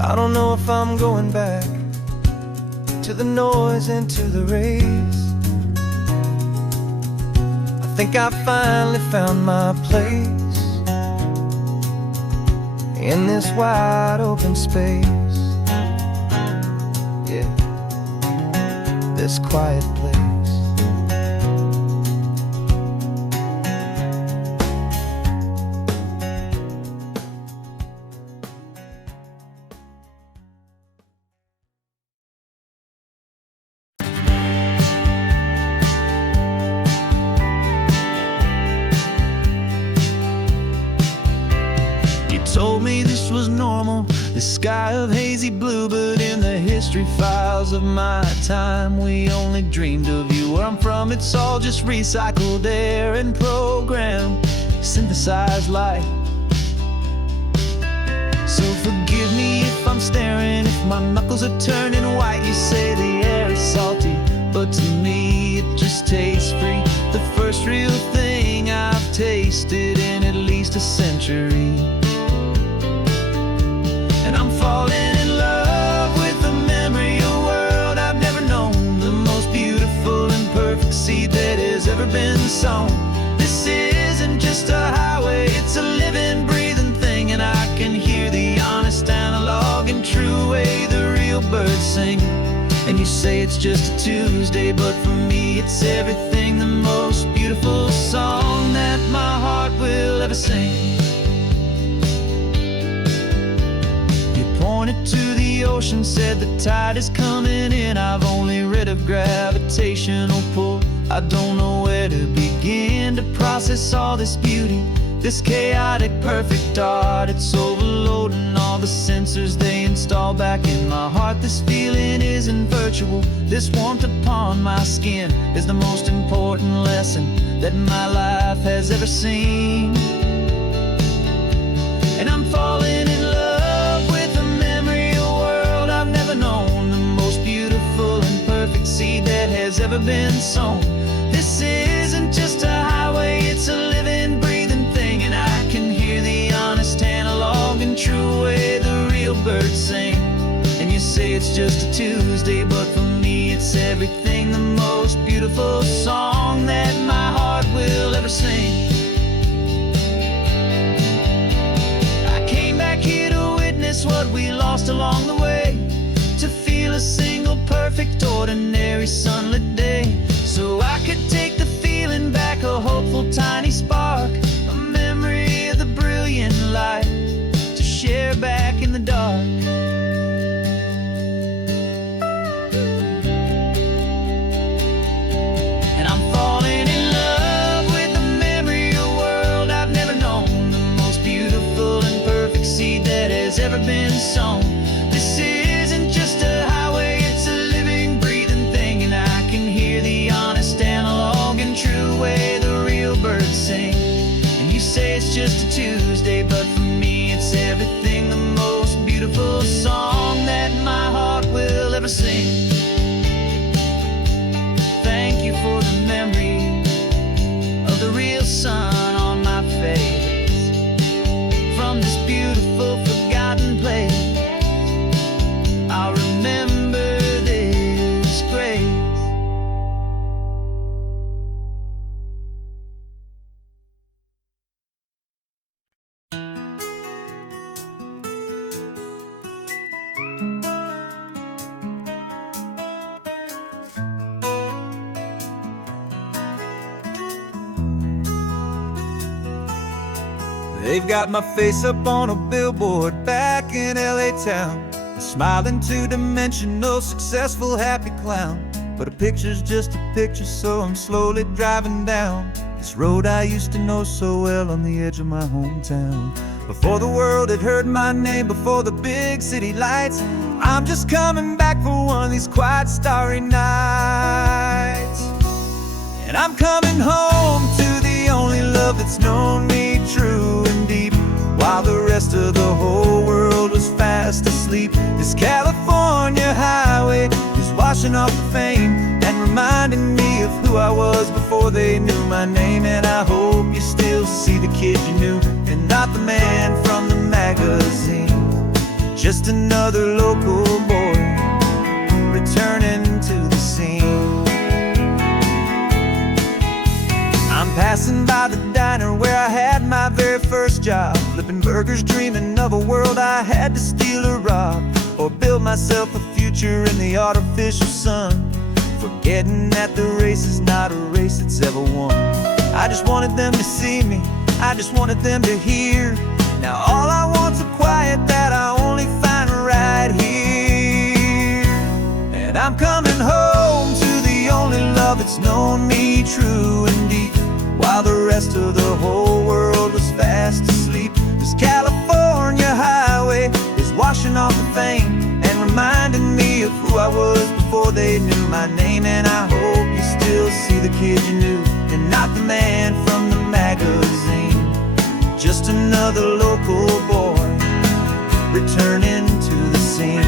I don't know if I'm going back to the noise and to the race. I think I finally found my place in this wide open space. Yeah, this quiet place. Told me this was normal, this sky of hazy blue, but in the history files of my time, we only dreamed of you. Where I'm from, it's all just recycled air and programmed, synthesized light. So forgive me if I'm staring, if my knuckles are turning white. You say the air is salty, but to me it just tastes free. The first real thing I've tasted in at least a century. And I'm falling in love with the memory, a world I've never known, the most beautiful and perfect seed that has ever been sown. This isn't just a highway, it's a living, breathing thing, and I can hear the honest analog and true way the real birds sing. And you say it's just a Tuesday, but for me it's everything, the most beautiful song that my heart will ever sing. Pointed to the ocean, said the tide is coming in. I've only read of gravitational pull, I don't know where to begin to process all this beauty, this chaotic, perfect art. It's overloading all the sensors they install back in my heart. This feeling isn't virtual. This warmth upon my skin is the most important lesson that my life has ever seen. And I'm falling in love with the memory of a world I've never known, the most beautiful and perfect seed that has ever been sown. This isn't just a highway, it's a living, breathing thing, and I can hear the honest, analog, and true way the real birds sing. And you say it's just a Tuesday, but for me it's everything, the most beautiful song that my heart will ever sing. I came back here to witness what we lost along the way, to feel a single perfect, ordinary, sunlit day, so I could take the feeling back, a hopeful tiny spark, a memory of the brilliant light, to share back in the dark. And I'm falling in love with the memory of a world I've never known, the most beautiful and perfect seed that has ever been sown. This isn't just a highway, it's a living, breathing thing, and I can hear the honest, analog, and true way the real birds sing. And you say it's just a Tuesday, but for me it's everything, the most beautiful song that my heart will ever sing. Thank you for the memory of the real sun on my face, from this beautiful, forgotten place. I'll remember this grace. They've got my face up on a billboard back in LA town, a smiling, two-dimensional, successful, happy clown. But a picture's just a picture, so I'm slowly driving down this road I used to know so well on the edge of my hometown. Before the world had heard my name, before the big city lights, I'm just coming back for one of these quiet, starry nights. And I'm coming home to the only love that's known me true and deep, while the rest of the whole world was fast asleep. This California highway is washing off the fame and reminding me of who I was before they knew my name. And I hope you still see the kid you knew, and not the man from the magazine. Just another local boy returning to the scene. I'm passing by the diner where I had my very first job, flipping burgers, dreaming of a world I had to steal or rob, or build myself a future in the artificial sun, forgetting that the race is not a race that's ever won. I just wanted them to see me, I just wanted them to hear. Now all I want's a quiet that I only find right here. And I'm coming home to the only love that's known me true and deep, while the rest of the whole world was fast asleep. This California highway is washing off the fame and reminding me of who I was before they knew my name. And I hope you still see the kid you knew, and not the man from the magazine. Just another local boy returning to the scene.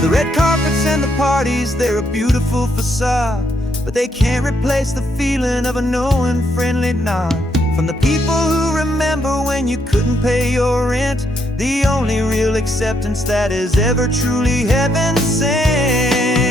The red carpets and the parties, they're a beautiful facade, but they can't replace the feeling of a knowing, friendly nod from the people who remember when you couldn't pay your rent, the only real acceptance that is ever truly heaven sent.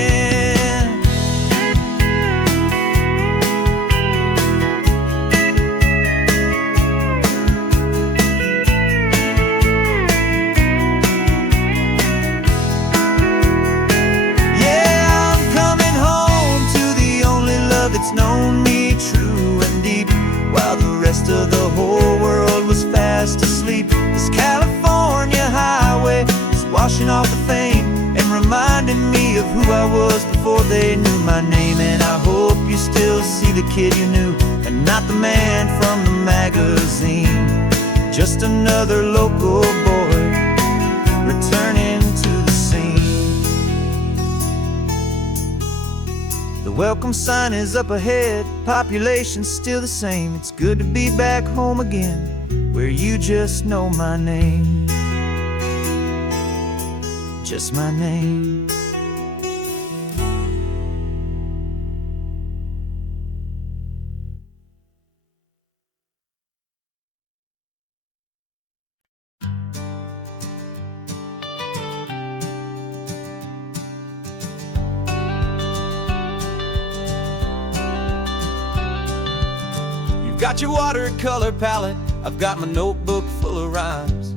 Yeah, I'm coming home to the only love that's known me true and deep, while the rest of the whole world was fast asleep. This California highway is washing off the fame and reminding me of who I was before they knew my name. And I hope you still see the kid you knew, and not the man from the magazine. Just another local boy returning to the scene. The welcome sign is up ahead, population's still the same. It's good to be back home again, where you just know my name. Just my name. Got your watercolor palette, I've got my notebook full of rhymes.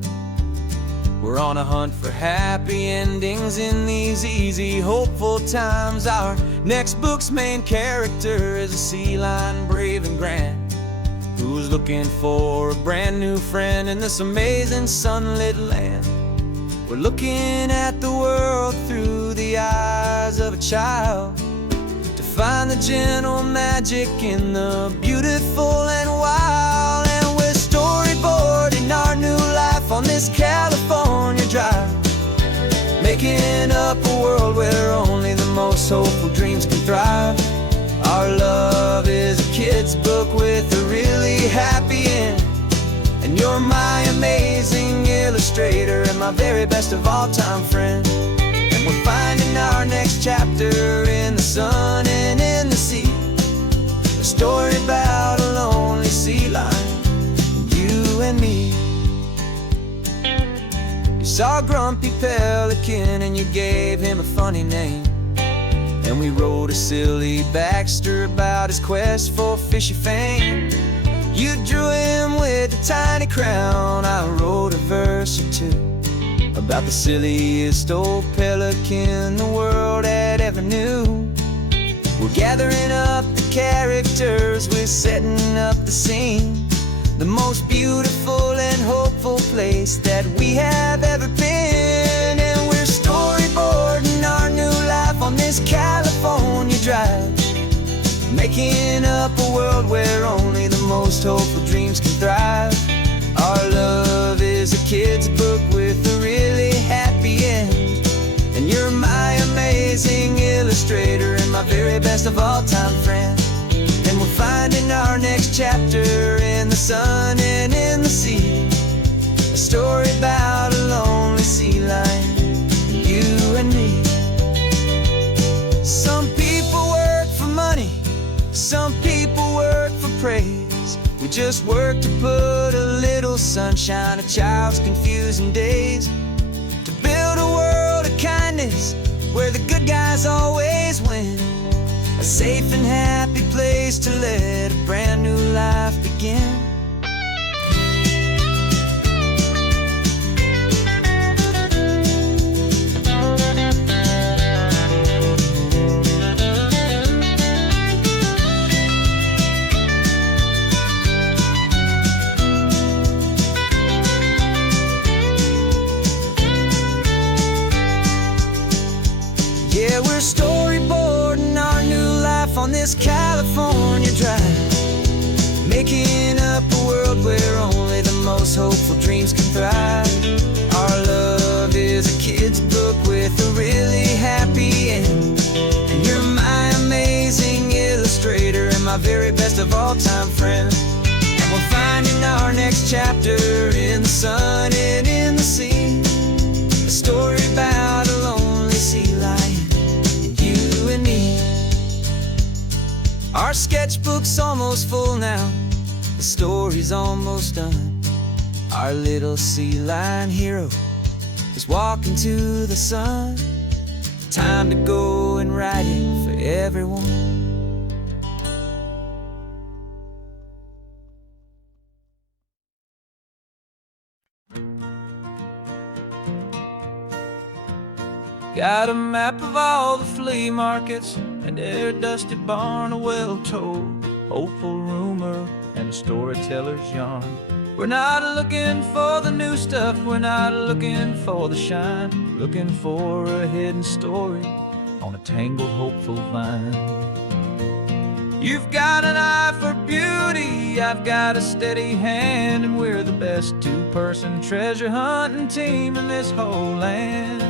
We're on a hunt for happy endings in these easy, hopeful times. Our next book's main character is a sea lion, brave and grand, who's looking for a brand new friend in this amazing sunlit land. We're looking at the world through the eyes of a child, find the gentle magic in the beautiful and wild. And we're storyboarding our new life on this California drive, making up a world where only the most hopeful dreams can thrive. Our love is a kid's book with a really happy end, and you're my amazing illustrator and my very best of all time friend. We're finding our next chapter in the sun and in the sea, a story about a lonely sea lion, you and me. You saw a grumpy pelican and you gave him a funny name, and we wrote a silly Baxter about his quest for fishy fame. You drew him with a tiny crown, I wrote a verse or two about the silliest old pelican the world had ever knew. We're gathering up the characters, we're setting up the scene, the most beautiful and hopeful place that we have ever been. And we're storyboarding our new life on this California drive, making up a world where only the most hopeful dreams can thrive. Our love is a kid's book with a really happy end, and you're my amazing illustrator and my very best of all time friend. And we're finding our next chapter in the sun and in the sea, a story about a lonely sea lion, you and me. Some people work for money, some people work for praise. We just work to put a little sunshine in a child's confusing days, to build a world of kindness where the good guys always win, a safe and happy place to let a brand new life begin. Yeah, we're storyboarding our new life on this California drive, making up a world where only the most hopeful dreams can thrive. Our love is a kid's book with a really happy end, and you're my amazing illustrator and my very best of all time friend. And we're finding our next chapter in the sun and in the sea, a story about a lonely sea lion, you and me. Our sketchbook's almost full now, the story's almost done. Our little sea lion hero is walking to the sun. Time to go and write it for everyone. Got a map of all the flea markets and their dusty barn, a well-told, hopeful rumor, and a storyteller's yarn. We're not looking for the new stuff, we're not looking for the shine, looking for a hidden story on a tangled, hopeful vine. You've got an eye for beauty, I've got a steady hand, and we're the best two-person treasure hunting team in this whole land.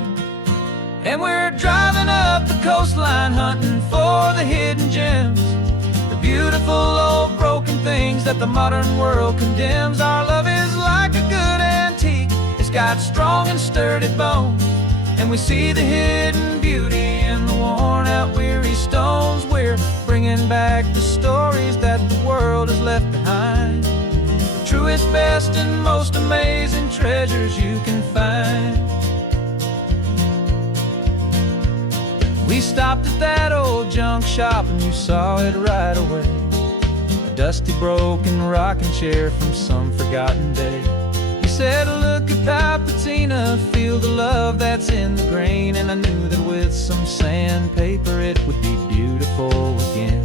And we're driving up the coastline hunting for the hidden gems, the beautiful old broken things that the modern world condemns. Our love is like a good antique, it's got strong and sturdy bones, and we see the hidden beauty in the worn out weary stones. We're bringing back the stories that the world has left behind, the truest, best, and most amazing treasures you can find. We stopped at that old junk shop and you saw it right away, a dusty, broken rocking chair from some forgotten day. You said, look at that patina, feel the love that's in the grain, and I knew that with some sandpaper it would be beautiful again.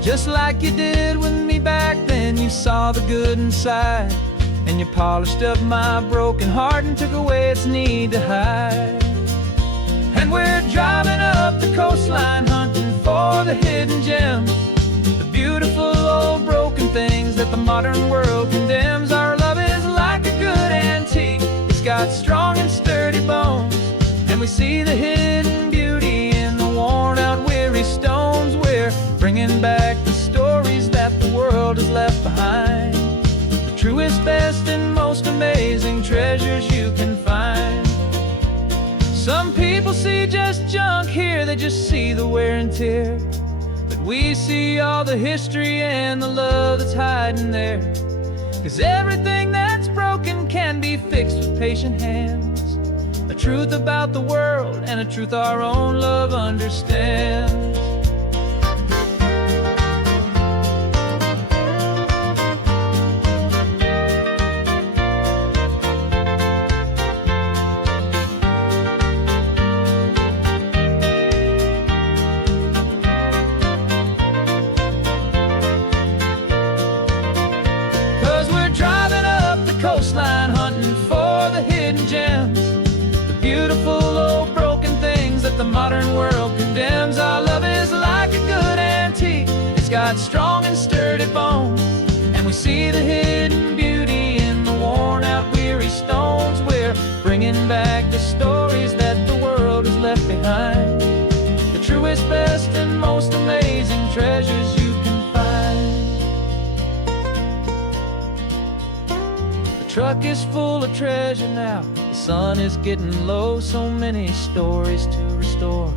Just like you did with me back then, you saw the good inside, and you polished up my broken heart and took away its need to hide. And we're driving up the coastline hunting for the hidden gems, the beautiful old broken things that the modern world condemns. Our love is like a good antique, it's got strong and sturdy bones, and we see the hidden beauty in the worn out weary stones. We're bringing back the stories that the world has left behind, the truest, best, and most amazing treasures you can find. Some people see just junk here, they just see the wear and tear, but we see all the history and the love that's hiding there. 'Cause everything that's broken can be fixed with patient hands, a truth about the world and a truth our own love understands. 'Cause we're driving up the coastline hunting for the hidden gems, the beautiful old broken things that the modern world condemns. Our love is like a good antique, it's got strong and sturdy bones, and we see the hidden beauty in the worn out weary stones. We're bringing back the stories that the world has left behind, the truest, best, and most amazing treasures you can find. The truck is full of treasure now, the sun is getting low. So many stories to restore,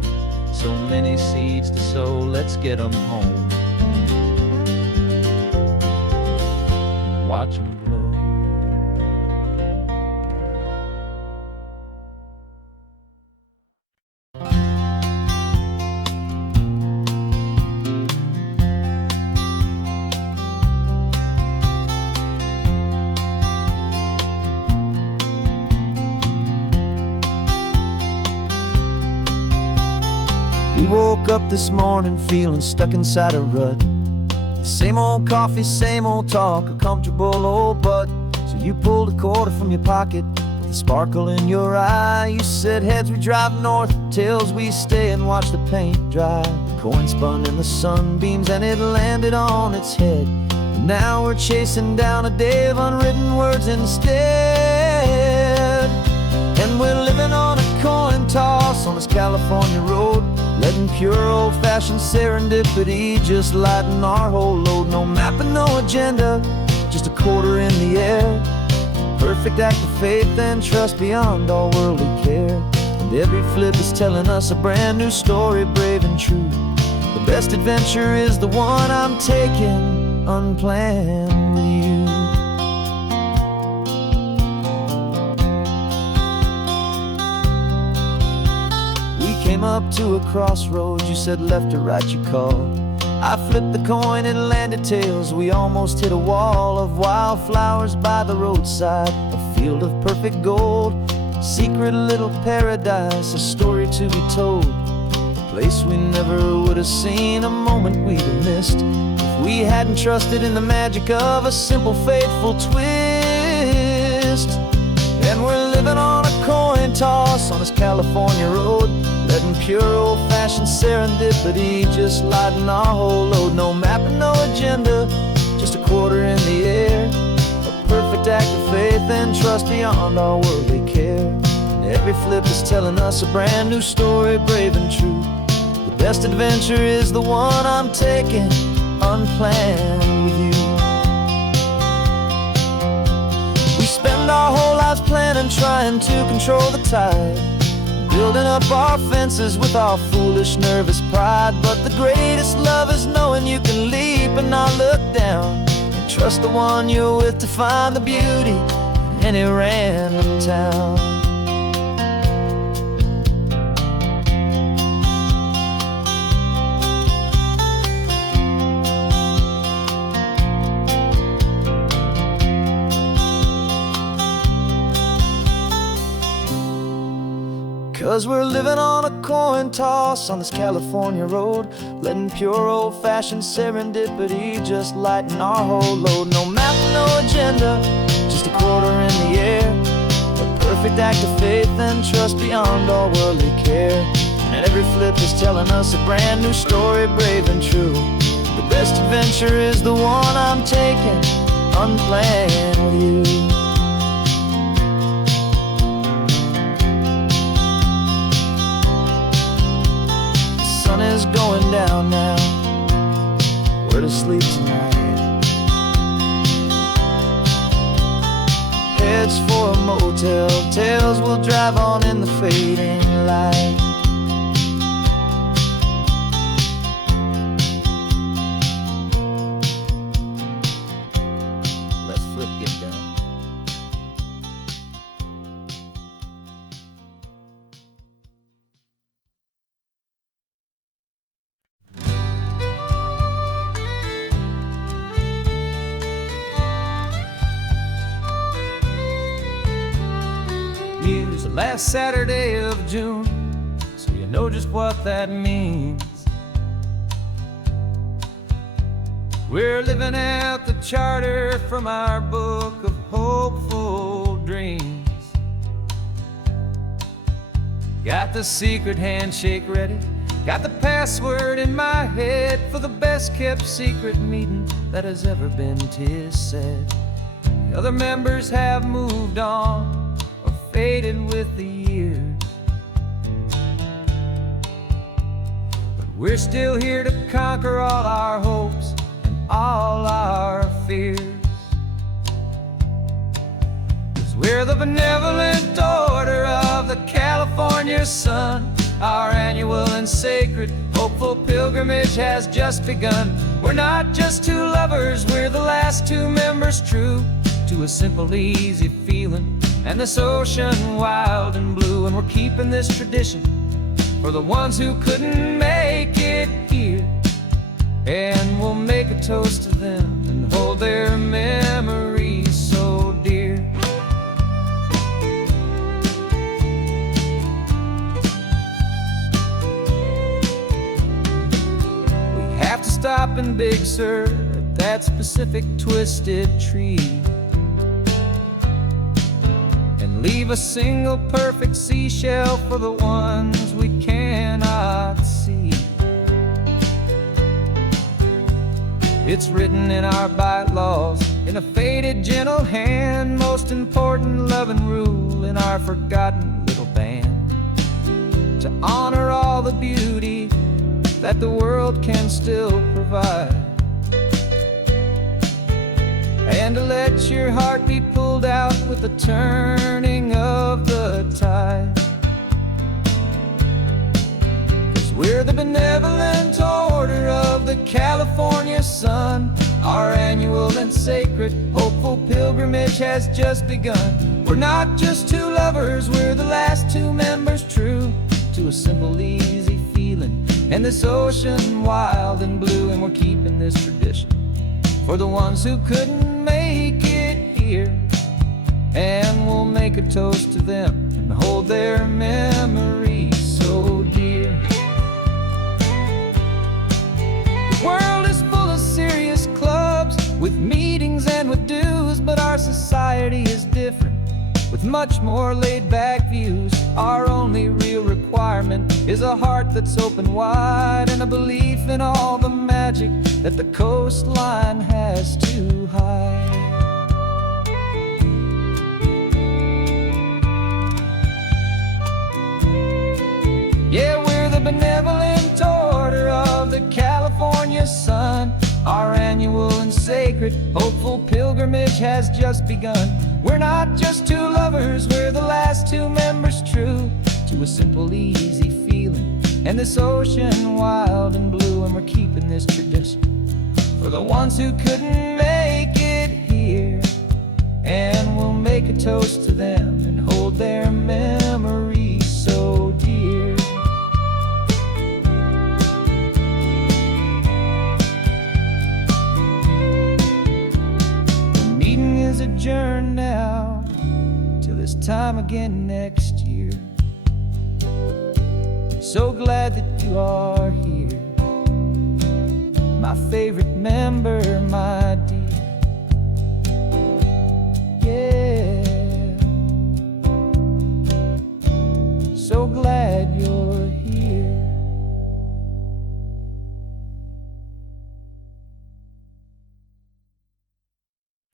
so many seeds to sow. Let's get them home, watch them blow. We woke up this morning feeling stuck inside a rut. Same old coffee, same old talk, a comfortable old butt. So you pulled a quarter from your pocket with a sparkle in your eye. You said, heads we drive north, tails we stay and watch the paint dry. The coin spun in the sunbeams and it landed on its head. And now we're chasing down a day of unwritten words instead. And we're living on a coin toss on this California road, letting pure old-fashioned serendipity just lighten our whole load. No map and no agenda, just a quarter in the air. Perfect act of faith and trust beyond all worldly care. And every flip is telling us a brand new story, brave and true. The best adventure is the one I'm taking unplanned with you. Came up to a crossroads, you said left or right you called. I flipped the coin, it landed tails. We almost hit a wall of wildflowers by the roadside, a field of perfect gold, secret little paradise, a story to be told, a place we never would have seen, a moment we'd have missed if we hadn't trusted in the magic of a simple, faithful twist. And we're living on a coin toss on this California road, letting pure old-fashioned serendipity just lighten our whole load. No map and no agenda, just a quarter in the air, a perfect act of faith and trust beyond our worldly care. And every flip is telling us a brand new story, brave and true. The best adventure is the one I'm taking, unplanned with you. We spend our whole lives planning, trying to control the tide, building up our fences with our foolish, nervous pride. But the greatest love is knowing you can leap and not look down, and trust the one you're with to find the beauty in any random town. 'Cause we're living on a coin toss on this California road, letting pure old-fashioned serendipity just lighten our whole load. No map, no agenda, just a quarter in the air, a perfect act of faith and trust beyond all worldly care. And every flip is telling us a brand new story, brave and true. The best adventure is the one I'm taking, unplanned with you. The sun is going down now, we're to sleep tonight. Heads for a motel, tails will drive on in the fading light. Let's flip get done. It's the last Saturday of June, so you know just what that means. We're living out the charter from our book of hopeful dreams. Got the secret handshake ready, got the password in my head for the best kept secret meeting that has ever been, 'tis said. The other members have moved on, faded with the years, but we're still here to conquer all our hopes and all our fears. 'Cause we're the benevolent order of the California sun. Our annual and sacred hopeful pilgrimage has just begun. We're not just two lovers, we're the last two members true to a simple, easy feeling and this ocean wild and blue. And we're keeping this tradition for the ones who couldn't make it here, and we'll make a toast to them and hold their memories so dear. We have to stop in Big Sur at that specific twisted tree, leave a single perfect seashell for the ones we cannot see. It's written in our bylaws in a faded gentle hand, most important loving rule in our forgotten little band, to honor all the beauty that the world can still provide, and to let your heart be pulled out with the turning of the tide. 'Cause we're the benevolent order of the California sun. Our annual and sacred hopeful pilgrimage has just begun. We're not just two lovers, we're the last two members true to a simple, easy feeling and this ocean wild and blue. And we're keeping this tradition for the ones who couldn't make it here, and we'll make a toast to them and hold their memories so dear. The world is full of serious clubs with meetings and with dues, but our society is different with much more laid-back views. Our only real requirement is a heart that's open wide, and a belief in all the magic that the coastline has to hide. Yeah, we're the benevolent order of the California sun. Our annual and sacred, hopeful pilgrimage has just begun. We're not just two lovers, we're the last two members true to a simple, easy feeling, and this ocean wild and blue. And we're keeping this tradition for the ones who couldn't make it here, and we'll make a toast to them and hold their memories so dear. The meeting is adjourned now till this time again next year. So glad that you are